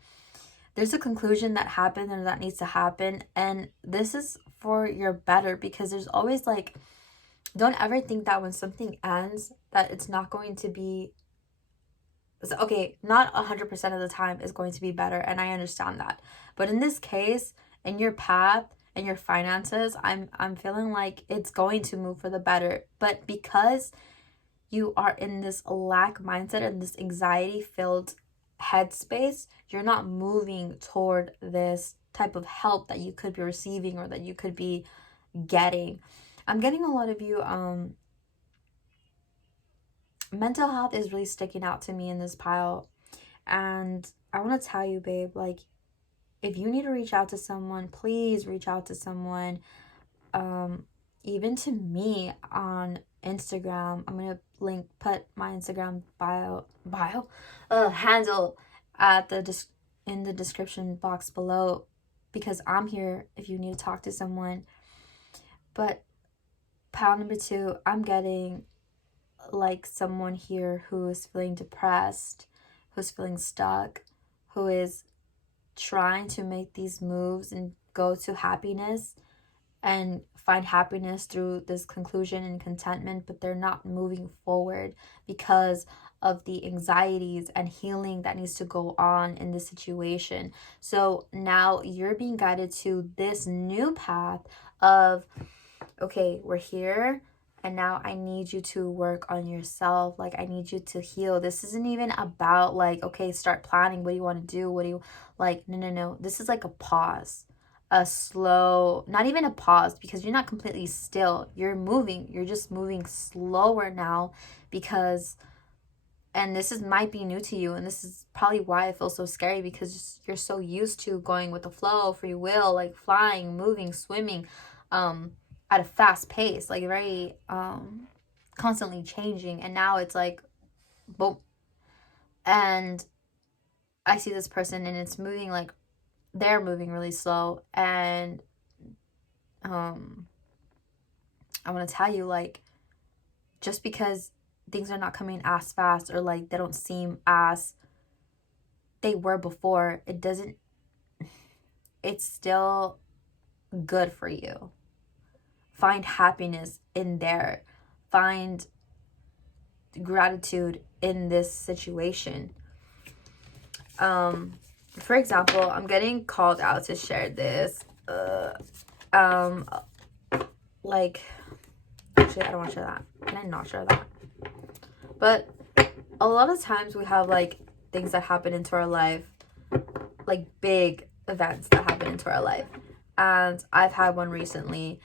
There's a conclusion that happened or that needs to happen, and this is for your better, because there's always like, don't ever think that when something ends that it's not going to be okay. Not 100% of the time is going to be better, and I understand that. But in this case, in your path and your finances, I'm feeling like it's going to move for the better. But because you are in this lack mindset and this anxiety filled headspace, you're not moving toward this type of help that you could be receiving or that you could be getting. I'm getting a lot of you, mental health is really sticking out to me in this pile. And I want to tell you, babe, like, if you need to reach out to someone, please reach out to someone. Even to me on Instagram. I'm gonna put my Instagram handle at in the description box below, because I'm here if you need to talk to someone. But pile number 2, I'm getting like someone here who is feeling depressed, who's feeling stuck, who is trying to make these moves and go to happiness, and find happiness through this conclusion and contentment, but they're not moving forward because of the anxieties and healing that needs to go on in this situation. So now you're being guided to this new path of, okay, we're here, and now I need you to work on yourself. Like, I need you to heal. This isn't even about like, okay, start planning. What do you want to do? What do you like? No. This is like a pause, a slow, not even a pause, because you're not completely still. You're moving. You're just moving slower now because, and this is might be new to you, and this is probably why it feels so scary, because you're so used to going with the flow, free will, like flying, moving, swimming, at a fast pace, like very constantly changing. And now it's like boom, and I see this person and it's moving like they're moving really slow. And I want to tell you, like, just because things are not coming as fast, or like they don't seem as they were before, it's still good for you. Find happiness in there. Find gratitude in this situation. For example, I'm getting called out to share this. Like, actually, I don't want to share that. Can I not share that? But a lot of times we have like things that happen into our life, like big events that happen into our life. And I've had one recently,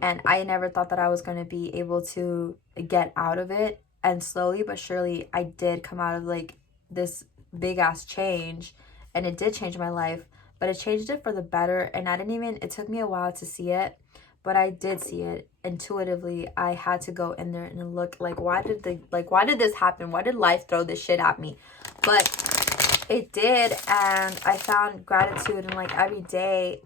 and I never thought that I was going to be able to get out of it. And slowly but surely, I did come out of like this big ass change, and it did change my life, but it changed it for the better. And it took me a while to see it, but I did see it intuitively. I had to go in there and look, like, why did this happen? Why did life throw this shit at me? But it did, and I found gratitude. And like every day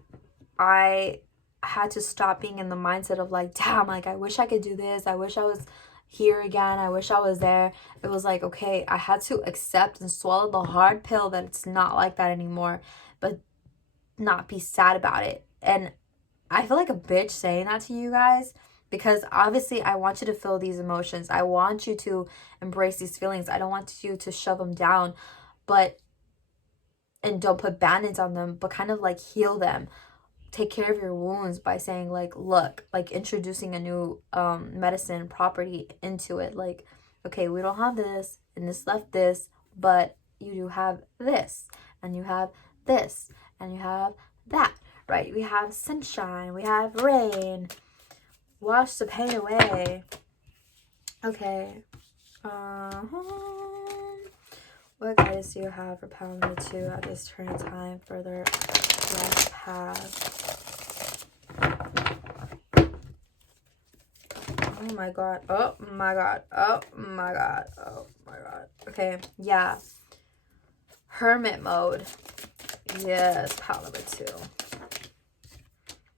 I had to stop being in the mindset of like, damn, like I wish I could do this, I wish I was here again, I wish I was there. It was like, okay, I had to accept and swallow the hard pill that it's not like that anymore, but not be sad about it. And I feel like a bitch saying that to you guys, because obviously I want you to feel these emotions. I want you to embrace these feelings. I don't want you to shove them down, and don't put band-aids on them, but kind of like heal them. Take care of your wounds by saying like, look, like introducing a new medicine property into it. Like, okay, we don't have this, and this left this, but you do have this, and you have this, and you have that, right? We have sunshine, we have rain. Wash the pain away. Okay. What guidance do you have for power number 2 at this turn in time? Further life path. Oh my god. Oh my god. Oh my god. Oh my god. Okay. Yeah. Hermit mode. Yes. Power number 2.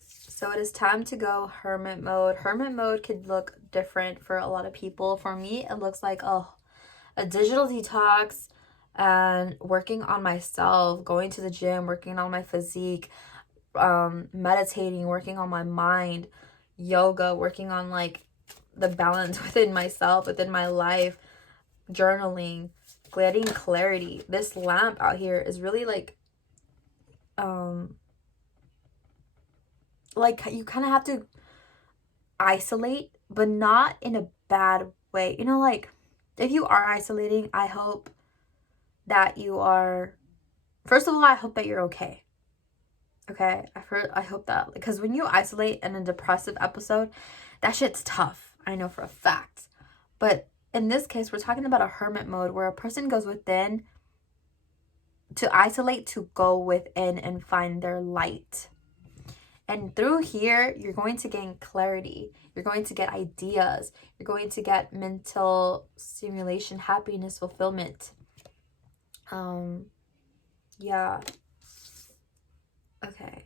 So it is time to go hermit mode. Hermit mode could look different for a lot of people. For me, it looks like a digital detox and working on myself, going to the gym, working on my physique, meditating, working on my mind, yoga, working on like the balance within myself, within my life, journaling, getting clarity. This lamp out here is really like you kind of have to isolate, but not in a bad way. You know, like if you are isolating, I hope that you are, first of all, I hope that you're okay. Okay, I hope that, because when you isolate in a depressive episode, that shit's tough. I know for a fact. But in this case, we're talking about a hermit mode where a person goes within to isolate, to go within and find their light. And through here, you're going to gain clarity. You're going to get ideas. You're going to get mental stimulation, happiness, fulfillment. Yeah. Okay.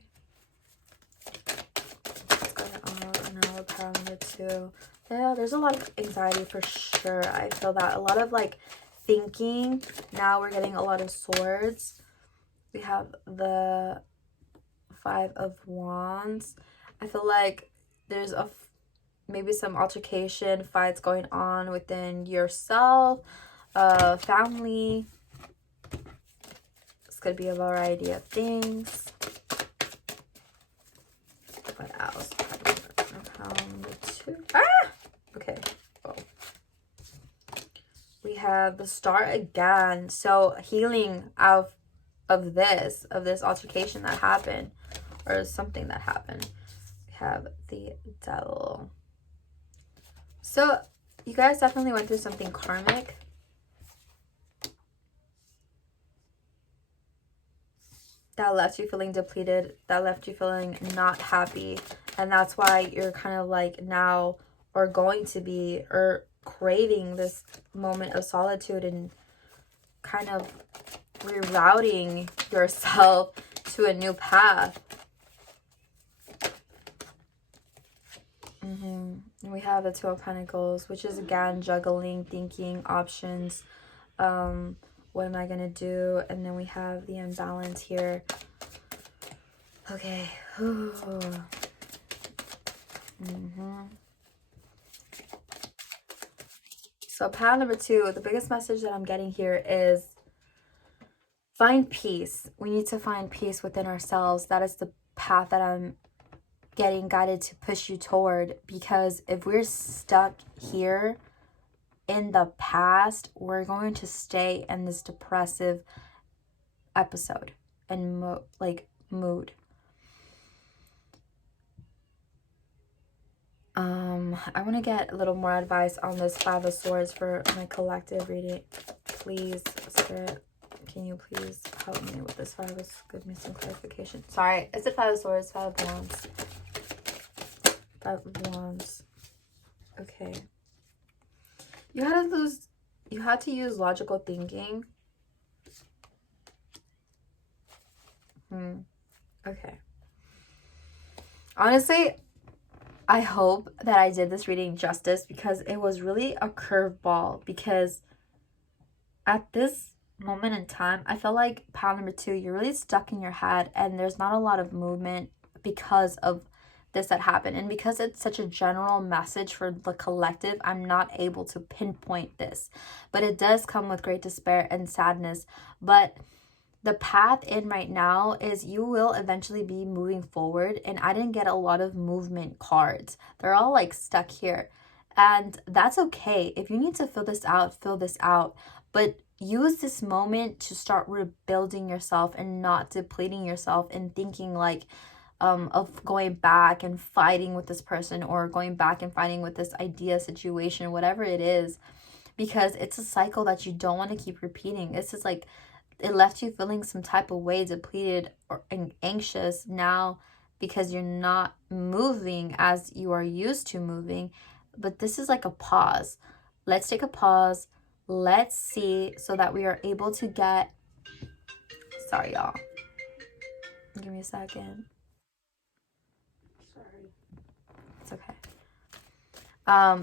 Let's go on now. Power number 2. Yeah, there's a lot of anxiety for sure. I feel that. A lot of like thinking. Now we're getting a lot of swords. We have the 5 of Wands. I feel like there's maybe some altercation, fights going on within yourself, family. This could be a variety of things. What else? Okay. Oh. We have the Star again. So healing of this altercation that happened, or something that happened. We have the Devil. So you guys definitely went through something karmic. That left you feeling depleted, that left you feeling not happy, and that's why you're kind of like now, or going to be, or craving this moment of solitude and kind of rerouting yourself to a new path. And we have the Two of Pentacles, which is again juggling, thinking, options. What am I gonna do? And then we have the imbalance here. Okay. So pile number 2, the biggest message that I'm getting here is find peace. We need to find peace within ourselves. That is the path that I'm getting guided to push you toward, because if we're stuck here in the past, we're going to stay in this depressive episode and mood. I want to get a little more advice on this Five of Swords for my collective reading. Please, Spirit, can you please help me with this Five of, give me some clarification. Sorry, is it Five of Swords, Five of Wands? Five of Wands. Okay. You had to use logical thinking. Okay. Honestly, I hope that I did this reading justice, because it was really a curveball, because at this moment in time, I feel like pile number 2, you're really stuck in your head and there's not a lot of movement because of this that happened. And because it's such a general message for the collective, I'm not able to pinpoint this, but it does come with great despair and sadness. But the path in right now is you will eventually be moving forward. And I didn't get a lot of movement cards. They're all like stuck here. And that's okay. If you need to fill this out, fill this out. But use this moment to start rebuilding yourself and not depleting yourself and thinking like of going back and fighting with this person, or going back and fighting with this idea, situation, whatever it is. Because it's a cycle that you don't want to keep repeating. This is like, it left you feeling some type of way, depleted or anxious now, because you're not moving as you are used to moving. But this is like a pause. Let's take a pause. Let's see, so that we are able to get, sorry y'all, give me a second. Sorry. It's okay.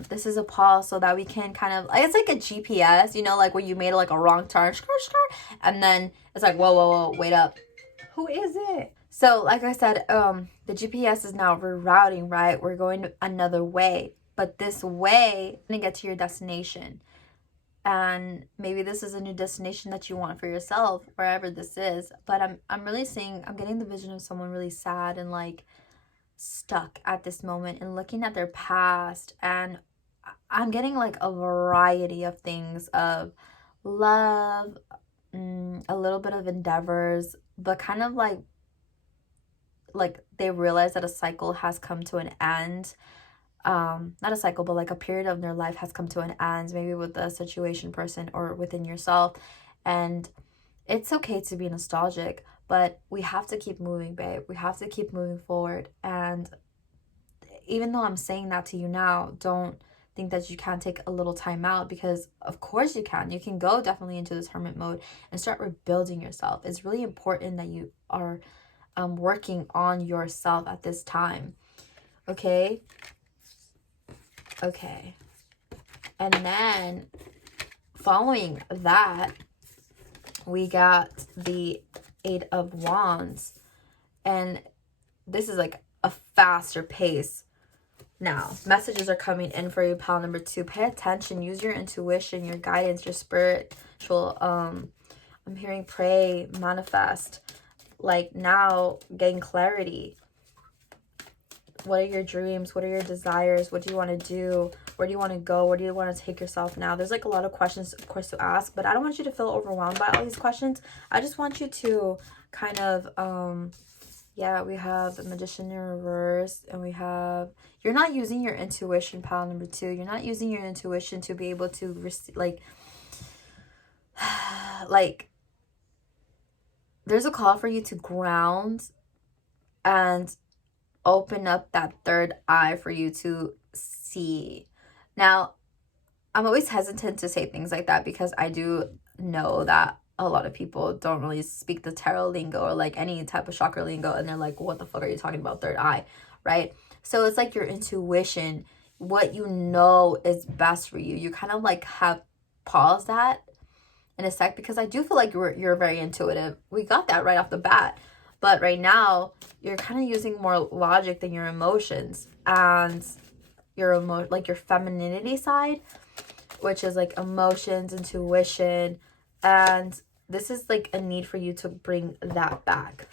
This is a pause so that we can kind of, it's like a GPS, you know, like when you made like a wrong turn, and then it's like, whoa, wait up. Who is it? So like I said, the GPS is now rerouting, right? We're going another way, but this way is gonna get to your destination. And maybe this is a new destination that you want for yourself, wherever this is. But I'm really seeing, I'm getting the vision of someone really sad and like stuck at this moment and looking at their past, and I'm getting like a variety of things of love, a little bit of endeavors, but kind of like they realize that a cycle has come to an end. Not a cycle, but like a period of their life has come to an end, maybe with a situation, person, or within yourself. And it's okay to be nostalgic, but we have to keep moving, babe. We have to keep moving forward. And even though I'm saying that to you now, don't think that you can't take a little time out, because of course you can. You can go definitely into this hermit mode and start rebuilding yourself. It's really important that you are working on yourself at this time. Okay? Okay. And then following that, we got the Eight of Wands. And this is like a faster pace. Now, messages are coming in for you, pile number 2. Pay attention. Use your intuition, your guidance, your spiritual. I'm hearing pray, manifest. Like now, getting clarity. What are your dreams? What are your desires? What do you want to do? Where do you want to go? Where do you want to take yourself now? There's like a lot of questions, of course, to ask, but I don't want you to feel overwhelmed by all these questions. I just want you to kind of, yeah, we have the Magician in reverse, and we have, you're not using your intuition, pile number 2. You're not using your intuition to be able to, like, there's a call for you to ground and open up that third eye for you to see. Now, I'm always hesitant to say things like that because I do know that a lot of people don't really speak the tarot lingo or like any type of chakra lingo, and they're like, what the fuck are you talking about, third eye, right? So it's like your intuition, what you know is best for you. You kind of like have paused that in a sec because I do feel like you're very intuitive. We got that right off the bat. But right now, you're kind of using more logic than your emotions and your like your femininity side, which is like emotions, intuition, and this is like a need for you to bring that back.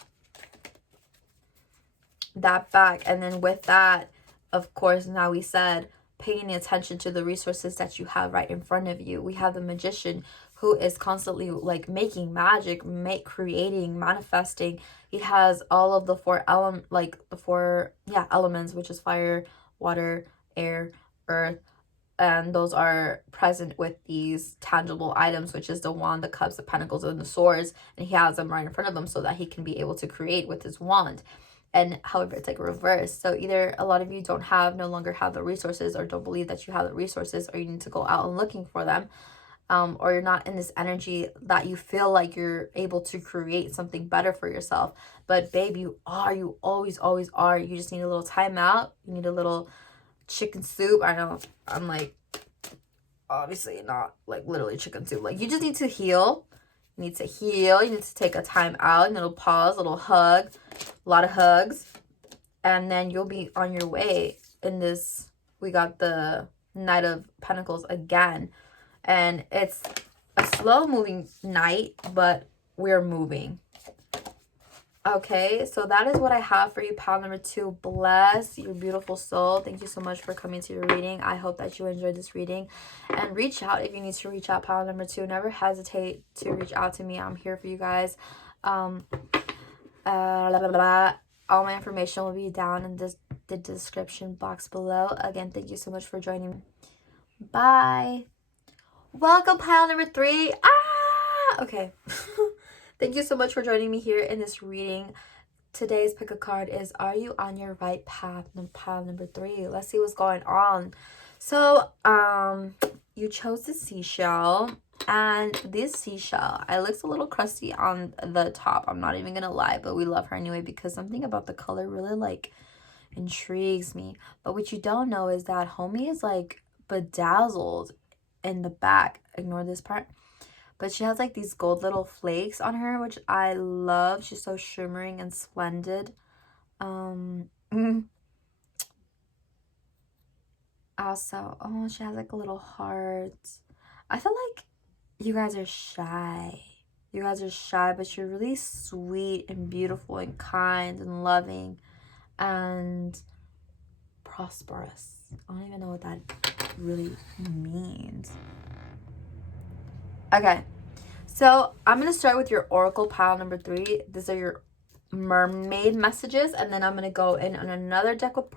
And then with that, of course, now we said paying attention to the resources that you have right in front of you. We have the Magician, who is constantly like making magic, creating, manifesting. He has all of the four elements, which is fire, water, air, earth, and those are present with these tangible items, which is the wand, the cups, the pentacles, and the swords, and he has them right in front of him so that he can be able to create with his wand. And however, it's like reverse. So either a lot of you no longer have the resources, or don't believe that you have the resources, or you need to go out and looking for them. Or you're not in this energy that you feel like you're able to create something better for yourself. But babe, you always are. You just need a little time out. You need a little chicken soup. I know I'm like, obviously not like literally chicken soup. Like, you just need to heal. You need to take a time out, a little pause, a little hug, a lot of hugs. And then you'll be on your way in this. We got the Knight of Pentacles again. And it's a slow moving night, but we're moving. Okay, so that is what I have for you, pile number 2. Bless your beautiful soul. Thank you so much for coming to your reading. I hope that you enjoyed this reading. And reach out if you need to reach out, pile number 2. Never hesitate to reach out to me. I'm here for you guys. All my information will be down in the description box below. Again, thank you so much for joining me. Bye. Welcome, pile number 3. Okay. Thank you so much for joining me here in this reading. Today's pick a card is, are you on your right path? Pile number 3. Let's see what's going on. So, you chose the seashell, and this seashell, it looks a little crusty on the top. I'm not even gonna lie, but we love her anyway because something about the color really like intrigues me. But what you don't know is that homie is like bedazzled in the back. Ignore this part. But she has like these gold little flakes on her, which I love. She's so shimmering and splendid. Also, oh, she has like a little heart. I feel like you guys are shy. You guys are shy, but you're really sweet and beautiful and kind and loving and prosperous. I don't even know what that really means. Okay, so I'm going to start with your oracle, pile number 3. These are your mermaid messages, and then I'm going to go in on another deck with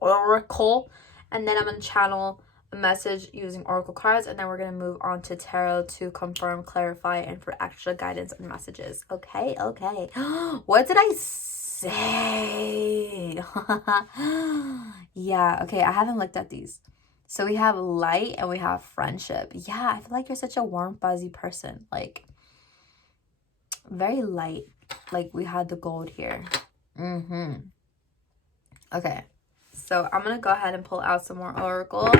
oracle, and then I'm going to channel a message using oracle cards, and then we're going to move on to tarot to confirm, clarify, and for extra guidance and messages. Okay. What did I say? Yeah, okay, I haven't looked at these. So we have light and we have friendship. Yeah, I feel like you're such a warm, fuzzy person. Like, very light. Like, we had the gold here. Okay, so I'm going to go ahead and pull out some more oracle.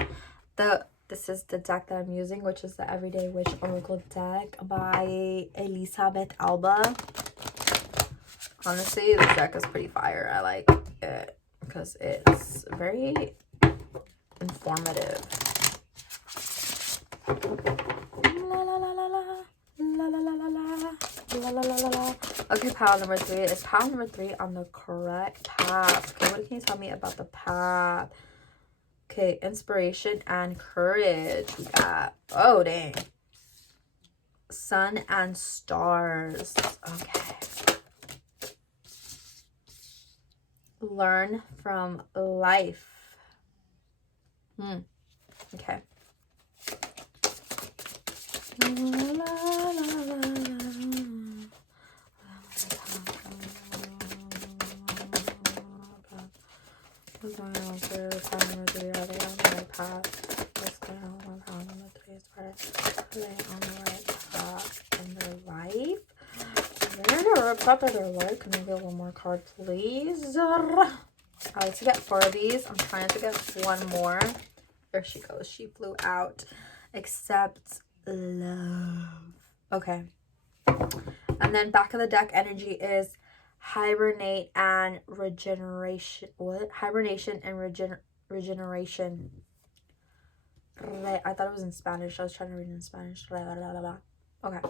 This is the deck that I'm using, which is the Everyday Witch Oracle deck by Elisabeth, Alba. Honestly, this deck is pretty fire. I like it. because it's very informative. La la la la la. La la la la la. La la la la la. Okay, pile number 3. Is pile number 3 on the correct path? Okay, what can you tell me about the path? Okay, inspiration and courage. We got, oh dang, sun and stars. Okay. Learn from life. Okay. What's going on here? Pile number 3, are they on the right path? What's going on with pile number 3? Are they on the right path in their life? They're in the right path of their life. Can I get one more card, please? I like to get 4 of these. I'm trying to get 1 more. There she goes. She flew out. Accept love. Okay. And then back of the deck energy is hibernate and regeneration. What? Hibernation and regeneration. I thought it was in Spanish. I was trying to read it in Spanish. Okay.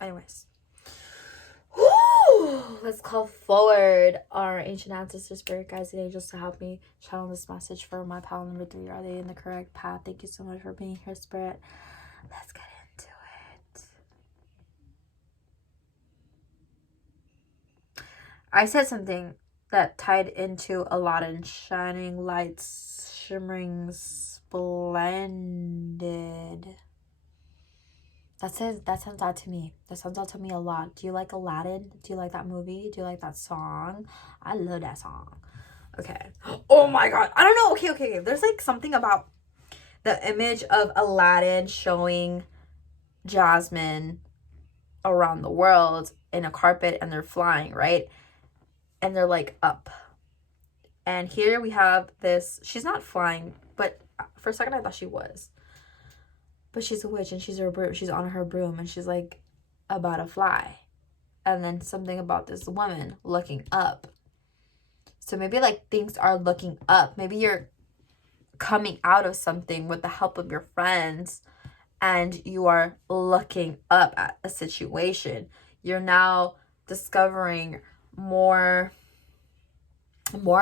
Anyways. Woo! Let's call forward our ancient ancestors, spirit guides, and angels to help me channel this message for my pile number 3. Are they in the correct path? Thank you so much for being here, spirit. Let's get into it. I said something that tied into Aladdin. Shining lights, shimmering, splendid. That sounds out to me. That sounds out to me a lot. Do you like Aladdin? Do you like that movie? Do you like that song? I love that song. Okay. Oh my god. I don't know. Okay. There's like something about the image of Aladdin showing Jasmine around the world in a carpet and they're flying, right? And they're like up. And here we have this. She's not flying, but for a second I thought she was. But she's a witch and she's on her broom and she's like about to fly. And then something about this woman looking up. So maybe like things are looking up. Maybe you're coming out of something with the help of your friends and you are looking up at a situation. You're now discovering more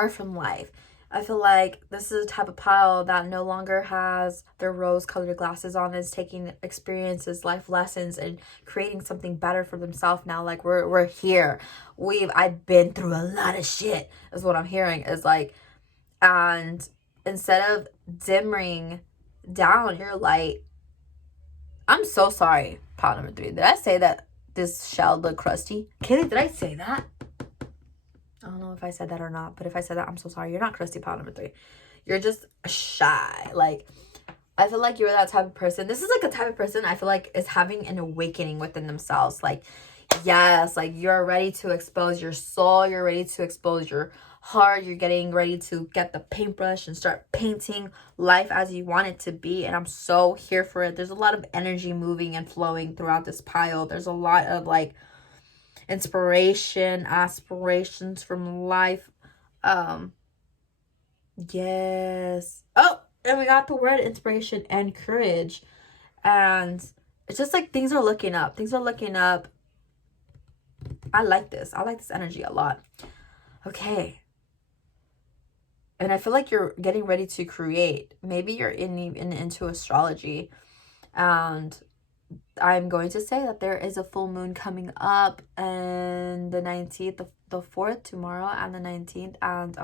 from life. I feel like this is a type of pile that no longer has their rose-colored glasses on, is taking experiences, life lessons, and creating something better for themselves now. Like, we're here. I've been through a lot of shit, is what I'm hearing. Is like, and instead of dimming down your light, I'm so sorry, pile number 3. Did I say that this shell looked crusty? Kaylee, did I say that? I don't know if I said that or not, but if I said that, I'm so sorry. You're not crusty, pile number 3. You're just shy. Like, I feel like you're that type of person. This is like a type of person I feel like is having an awakening within themselves. Like, yes, like you're ready to expose your soul. You're ready to expose your heart. You're getting ready to get the paintbrush and start painting life as you want it to be. And I'm so here for it. There's a lot of energy moving and flowing throughout this pile. There's a lot of like inspiration, aspirations from life. Yes. Oh, and we got the word inspiration and courage. And it's just like things are looking up. Things are looking up. I like this. I like this energy a lot. Okay. And I feel like you're getting ready to create. Maybe you're into astrology. And I'm going to say that there is a full moon coming up and the 19th, the 4th, tomorrow, and the 19th. And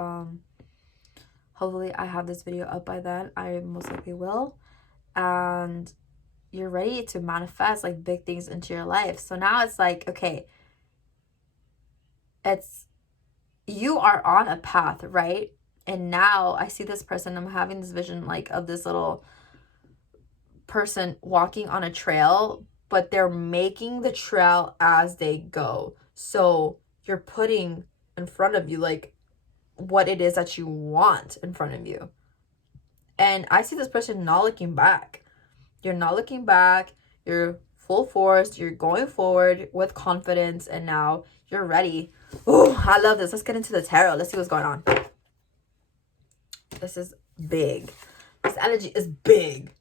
hopefully I have this video up by then. I most likely will. And you're ready to manifest like big things into your life. So now it's like, okay, you are on a path, right? And now I see this person, I'm having this vision like of this little person walking on a trail, but they're making the trail as they go. So you're putting in front of you like what it is that you want in front of you. And I see this person not looking back. You're not looking back. You're full force. You're going forward with confidence. And now you're ready. Oh, I love this. Let's get into the tarot. Let's see what's going on. This is big. This energy is big.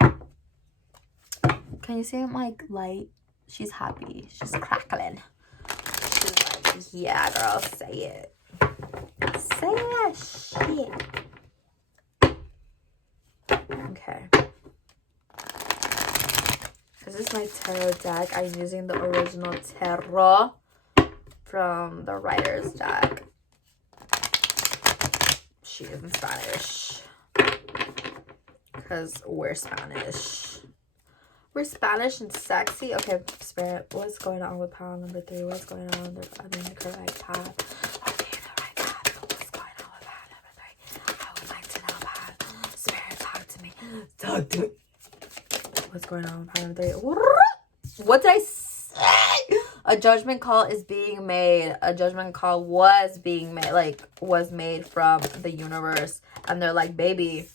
Can you see my light? She's happy. She's crackling. She's like, yeah, girl, say it. Say that shit. Okay. This is my tarot deck. I'm using the original tarot from the writer's deck. She is in Spanish. Because we're Spanish. We're Spanish and sexy. Okay, Spirit, what's going on with pile number 3? What's going on? Are they in the correct path? Are they in the right path? What's going on with pile number 3? I would like to know about Spirit. Talk to me. Talk to me. What's going on with pile number 3? What did I say? A judgment call is being made. A judgment call was being made. Like, was made from the universe. And they're like, baby,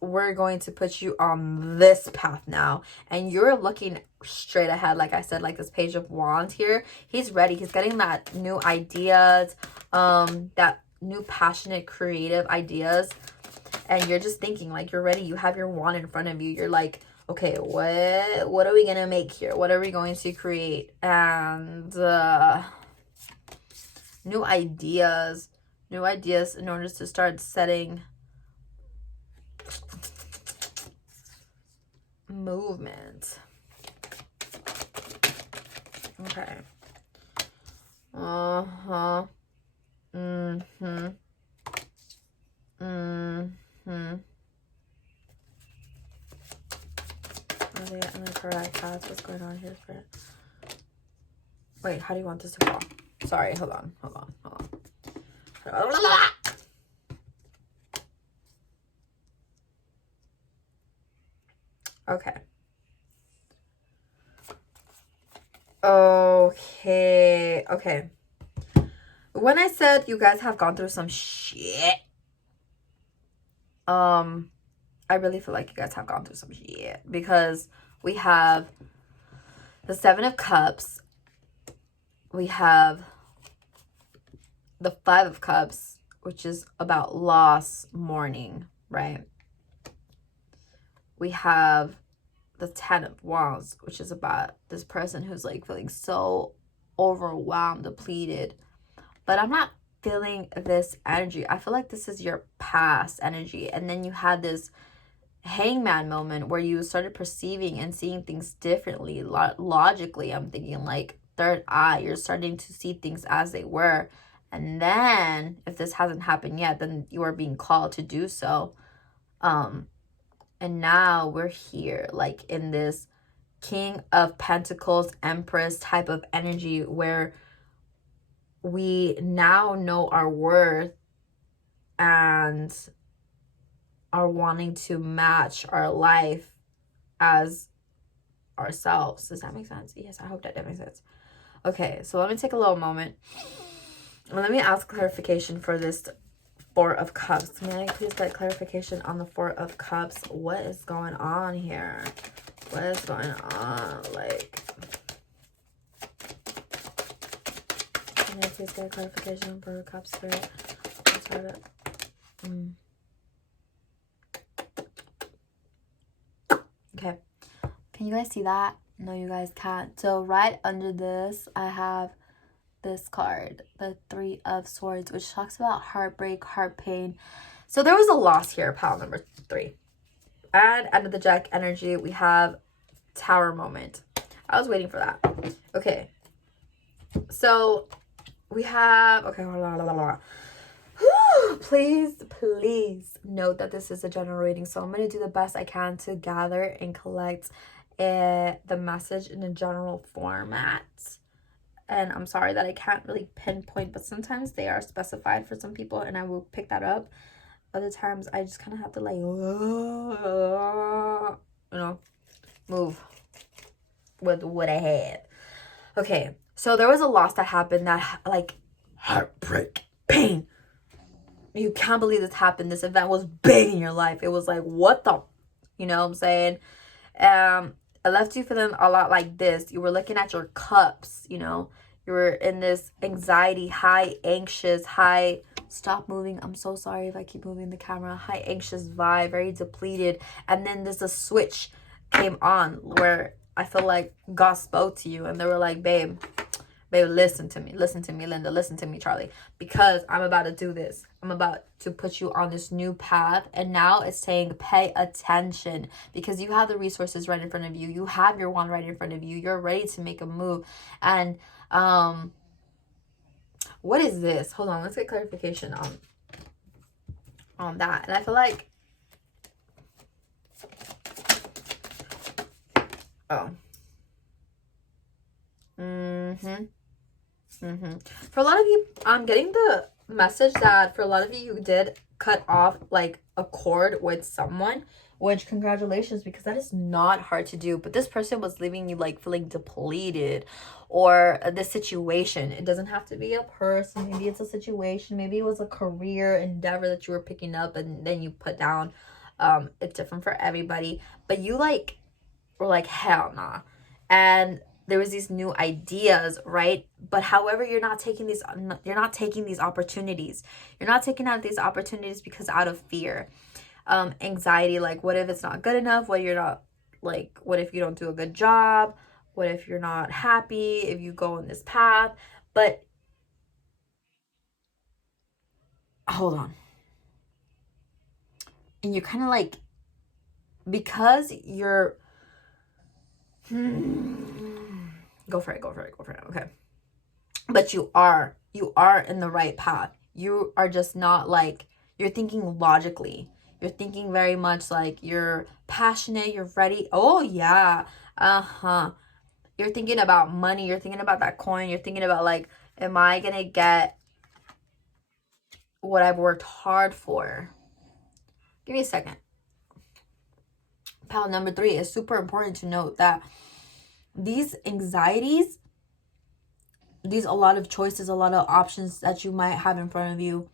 we're going to put you on this path now. And you're looking straight ahead. Like I said, like this Page of Wands here. He's ready. He's getting that new ideas. That new passionate, creative ideas. And you're just thinking like you're ready. You have your wand in front of you. You're like, okay, what are we going to make here? What are we going to create? And new ideas in order to start setting movement. Okay. Uh-huh. Mm-hmm. Mm-hmm. Are they in the correct path? What's going on here, Spirit? Wait, how do you want this to fall? Sorry, hold on. Okay. Okay. When I said you guys have gone through some shit, I really feel like you guys have gone through some shit because we have the 7 of Cups. We have the 5 of Cups, which is about loss, mourning, right? We have the 10 of Wands, which is about this person who's like feeling so overwhelmed, depleted. But I'm not feeling this energy. I feel like this is your past energy. And then you had this hangman moment where you started perceiving and seeing things differently. Logically, I'm thinking like third eye. You're starting to see things as they were. And then, if this hasn't happened yet, then you are being called to do so. And now we're here, like in this King of Pentacles, Empress type of energy where we now know our worth and are wanting to match our life as ourselves. Does that make sense? Yes, I hope that makes sense. Okay, so let me take a little moment. Let me ask clarification for this 4 of Cups. May I please get clarification on the 4 of Cups? What is going on here? What is going on? Like, can I please get clarification on 4 of Cups, Spirit? Let's try that. Okay. Can you guys see that? No, you guys can't. So right under this, I have this card, the 3 of Swords, which talks about heartbreak, heart pain. So there was a loss here, pile number 3. And under the Jack energy, we have Tower moment. I was waiting for that. Okay. So we have, okay, please note that this is a general reading. So I'm going to do the best I can to gather and collect the message in a general format. And I'm sorry that I can't really pinpoint, but sometimes they are specified for some people and I will pick that up. Other times I just kind of have to like, move with what I had. Okay, so there was a loss that happened that like heartbreak, pain. You can't believe this happened. This event was big in your life. It was like, what the, you know what I'm saying? It left you feeling a lot like this. You were looking at your cups, you know. You were in this anxiety, high, anxious, high Stop moving. I'm so sorry if I keep moving the camera. High anxious vibe, very depleted. And then there's a switch came on where I feel like God spoke to you and they were like, babe, listen to me, Linda, listen to me, Charlie, because I'm about to do this. I'm about to put you on this new path. And now it's saying pay attention, because you have the resources right in front of you. You have your wand right in front of you. You're ready to make a move. And what is this? Hold on, let's get clarification on that. And I feel like, oh, for a lot of you, I'm getting the message that for a lot of you did cut off like a cord with someone, which congratulations, because that is not hard to do. But this person was leaving you like feeling depleted, or the situation. It doesn't have to be a person. Maybe it's a situation. Maybe it was a career endeavor that you were picking up and then you put down. It's different for everybody. But you like were like, hell nah. And there was these new ideas, right? But however, you're not taking these opportunities. You're not taking out these opportunities because out of fear, anxiety, like what if it's not good enough? What if you don't do a good job? What if you're not happy if you go on this path? But hold on. And you're kind of like, because you're go for it. Okay. But you are in the right path. You are just not like, you're thinking logically. You're thinking very much like you're passionate, you're ready. Oh yeah. You're thinking about money, you're thinking about that coin, you're thinking about like, am I gonna get what I've worked hard for? Give me a second. Pal number 3, is super important to note that these anxieties, a lot of choices, a lot of options that you might have in front of you,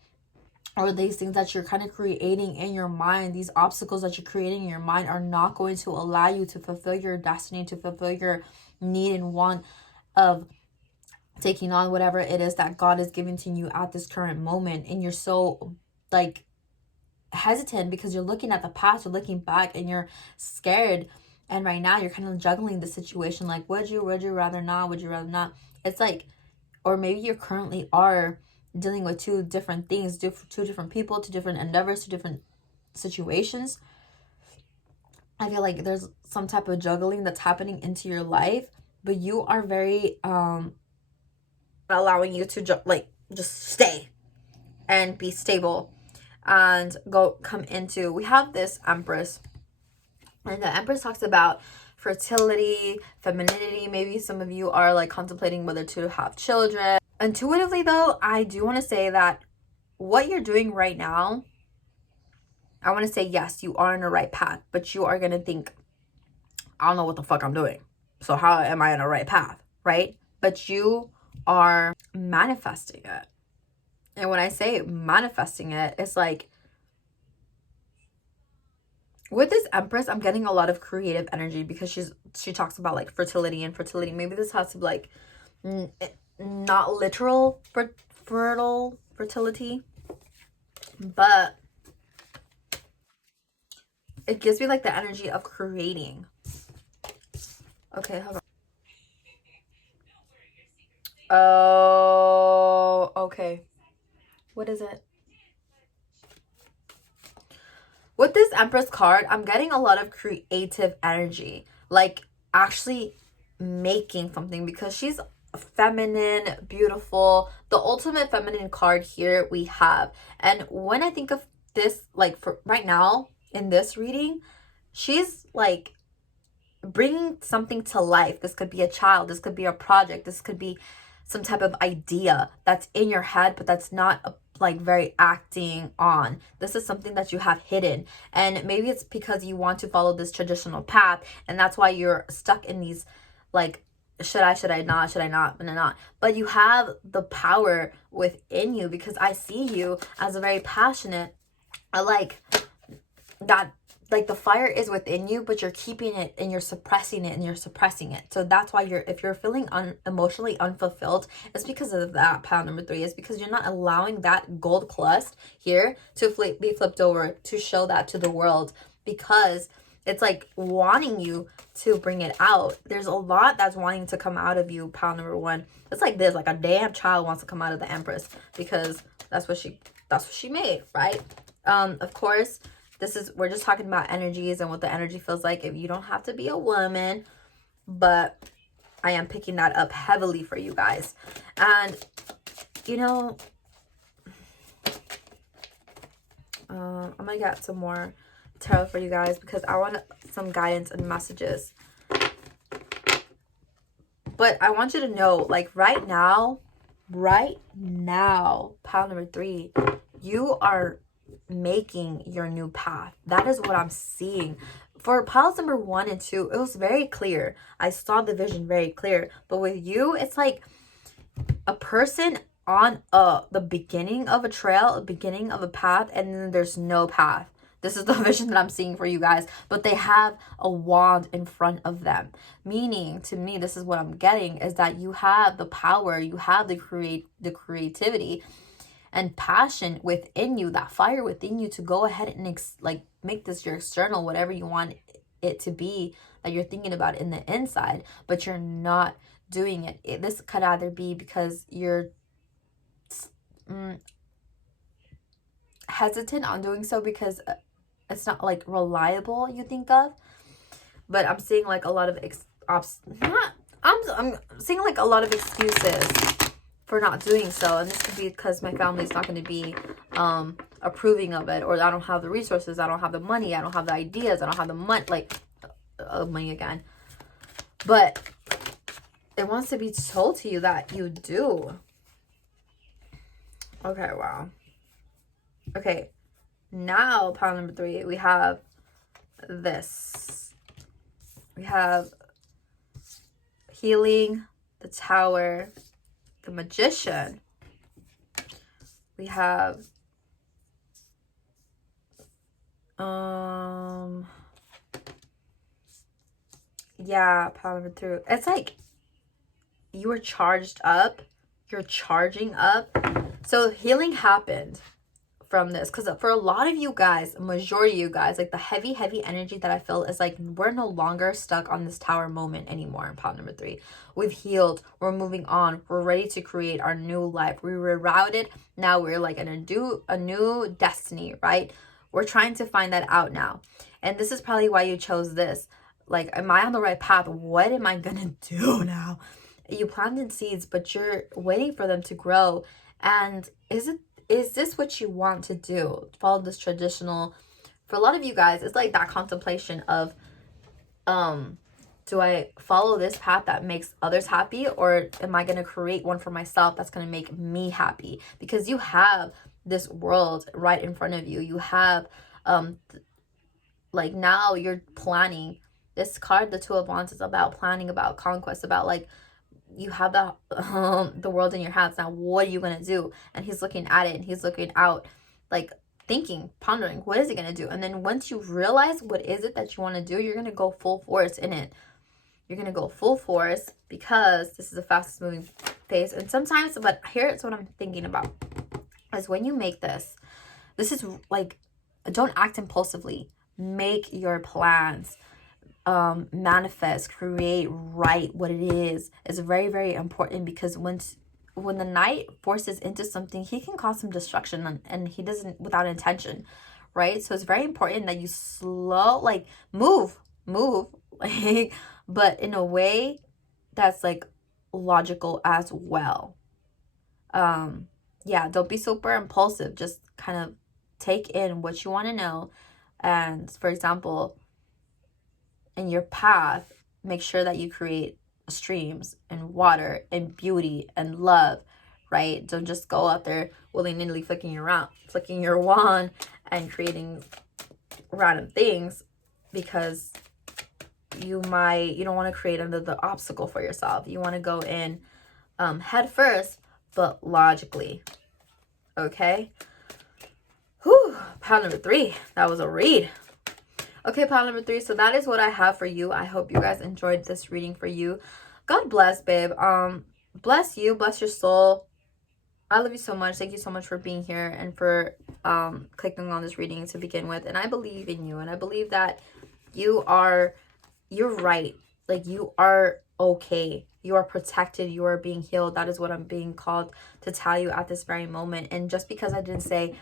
or these things that you're kind of creating in your mind, these obstacles that you're creating in your mind are not going to allow you to fulfill your destiny, to fulfill your need and want of taking on whatever it is that God is giving to you at this current moment. And you're so like hesitant because you're looking at the past, you're looking back, and you're scared. And right now you're kind of juggling the situation, like would you rather not? It's like, or maybe you currently are dealing with 2 different things, 2 different people, 2 different endeavors, 2 different situations. I feel like there's some type of juggling that's happening into your life, but you are very allowing you to just stay and be stable and come into, we have this Empress, and the Empress talks about fertility, femininity. Maybe some of you are like contemplating whether to have children. Intuitively though, I do want to say that what you're doing right now, I want to say yes, you are in the right path, but you are going to think, I don't know what the fuck I'm doing, so how am I on the right path, right? But you are manifesting it. And when I say manifesting it, it's like, with this Empress, I'm getting a lot of creative energy, because she talks about like fertility. Maybe this has to be like not literal fertility, but it gives me like the energy of creating. Okay, hold on. Oh, okay. What is it? With this Empress card, I'm getting a lot of creative energy, like actually making something, because she's feminine, beautiful, the ultimate feminine card here we have. And when I think of this, like for right now in this reading, she's like bringing something to life. This could be a child, this could be a project, this could be some type of idea that's in your head, but that's not like very acting on. This is something that you have hidden, and maybe it's because you want to follow this traditional path, and that's why you're stuck in these like, should I not, but you have the power within you, because I see you as a very passionate, like that like the fire is within you, but you're keeping it and you're suppressing it and you're suppressing it. So that's why if you're feeling emotionally unfulfilled, it's because of that pile number 3. It's because you're not allowing that gold cluster here to be flipped over, to show that to the world, because it's like wanting you to bring it out. There's a lot that's wanting to come out of you, pile number 1. It's like this, like a damn child wants to come out of the Empress, because that's what she made, right? Of course, we're just talking about energies and what the energy feels like. If you don't have to be a woman, but I am picking that up heavily for you guys. And you know, I'm gonna get some more tarot for you guys because I want some guidance and messages. But I want you to know, like right now, pile number 3, you are making your new path. That is what I'm seeing. For piles number 1 and 2, it was very clear. I saw the vision very clear. But with you, it's like a person on the beginning of a trail, the beginning of a path, and then there's no path. This is the vision that I'm seeing for you guys. But they have a wand in front of them. Meaning, to me, this is what I'm getting, is that you have the power, you have the creativity and passion within you, that fire within you, to go ahead and like make this your external, whatever you want it to be, that you're thinking about in the inside, but you're not doing it. This could either be because you're hesitant on doing so because it's not like reliable, you think of. But I'm seeing like a lot of I'm seeing like a lot of excuses for not doing so, and this could be because my family's not going to be approving of it, or I don't have the resources, I don't have the money, I don't have the ideas, I don't have the money, like money again. But it wants to be told to you that you do. Okay, wow. Okay, now pile number 3, we have this. We have healing, the Tower, the Magician. We have yeah, pile number 3. It's like you were charged up, you're charging up. So healing happened from this, because for a lot of you guys, majority of you guys, like the heavy energy that I feel is like we're no longer stuck on this tower moment anymore in pile number 3. We've healed, we're moving on, we're ready to create our new life. We rerouted, now we're like in a new destiny, right? We're trying to find that out now. And this is probably why you chose this. Like, am I on the right path? What am I gonna do now? You planted seeds, but you're waiting for them to grow. And is this what you want to do? Follow this traditional, for a lot of you guys, it's like that contemplation of, do I follow this path that makes others happy, or am I going to create one for myself that's going to make me happy? Because you have this world right in front of you. You have, like now you're planning. This card, the Two of Wands, is about planning, about conquest, about like, you have the world in your hands. Now what are you gonna do? And he's looking at it, and he's looking out, like thinking, pondering, what is he gonna do? And then once you realize what is it that you want to do, you're gonna go full force in it. You're gonna go full force, because this is the fastest moving phase. And sometimes, but here's what I'm thinking about, is when you make this is like, don't act impulsively. Make your plans, manifest, create, write what it is very, very important, because when the knight forces into something, he can cause some destruction, and he doesn't without intention, right? So it's very important that you move like, but in a way that's like logical as well. Yeah, don't be super impulsive. Just kind of take in what you want to know. And for example, in your path, make sure that you create streams and water and beauty and love, right? Don't just go out there willy-nilly flicking your wand and creating random things, because you don't want to create another obstacle for yourself. You want to go in head first, but logically. Okay? Whew, pile number 3. That was a read. Okay, pile number 3. So that is what I have for you. I hope you guys enjoyed this reading for you. God bless, babe. Bless you. Bless your soul. I love you so much. Thank you so much for being here and for clicking on this reading to begin with. And I believe in you. And I believe that you're right. Like, you are okay. You are protected. You are being healed. That is what I'm being called to tell you at this very moment. And just because I didn't say,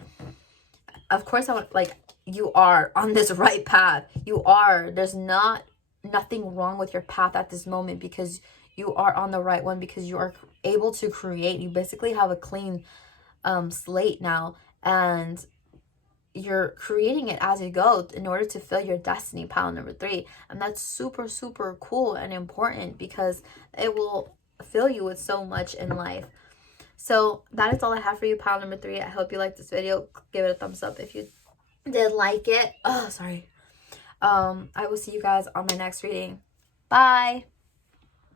of course I would, like, you are on this right path. You are. There's nothing wrong with your path at this moment, because you are on the right one, because you are able to create. You basically have a clean slate now, and you're creating it as you go in order to fill your destiny, pile number 3. And that's super, super cool and important, because it will fill you with so much in life. So that is all I have for you, pile number 3. I hope you liked this video. Give it a thumbs up if you did like it. Oh, sorry. I will see you guys on my next reading. Bye.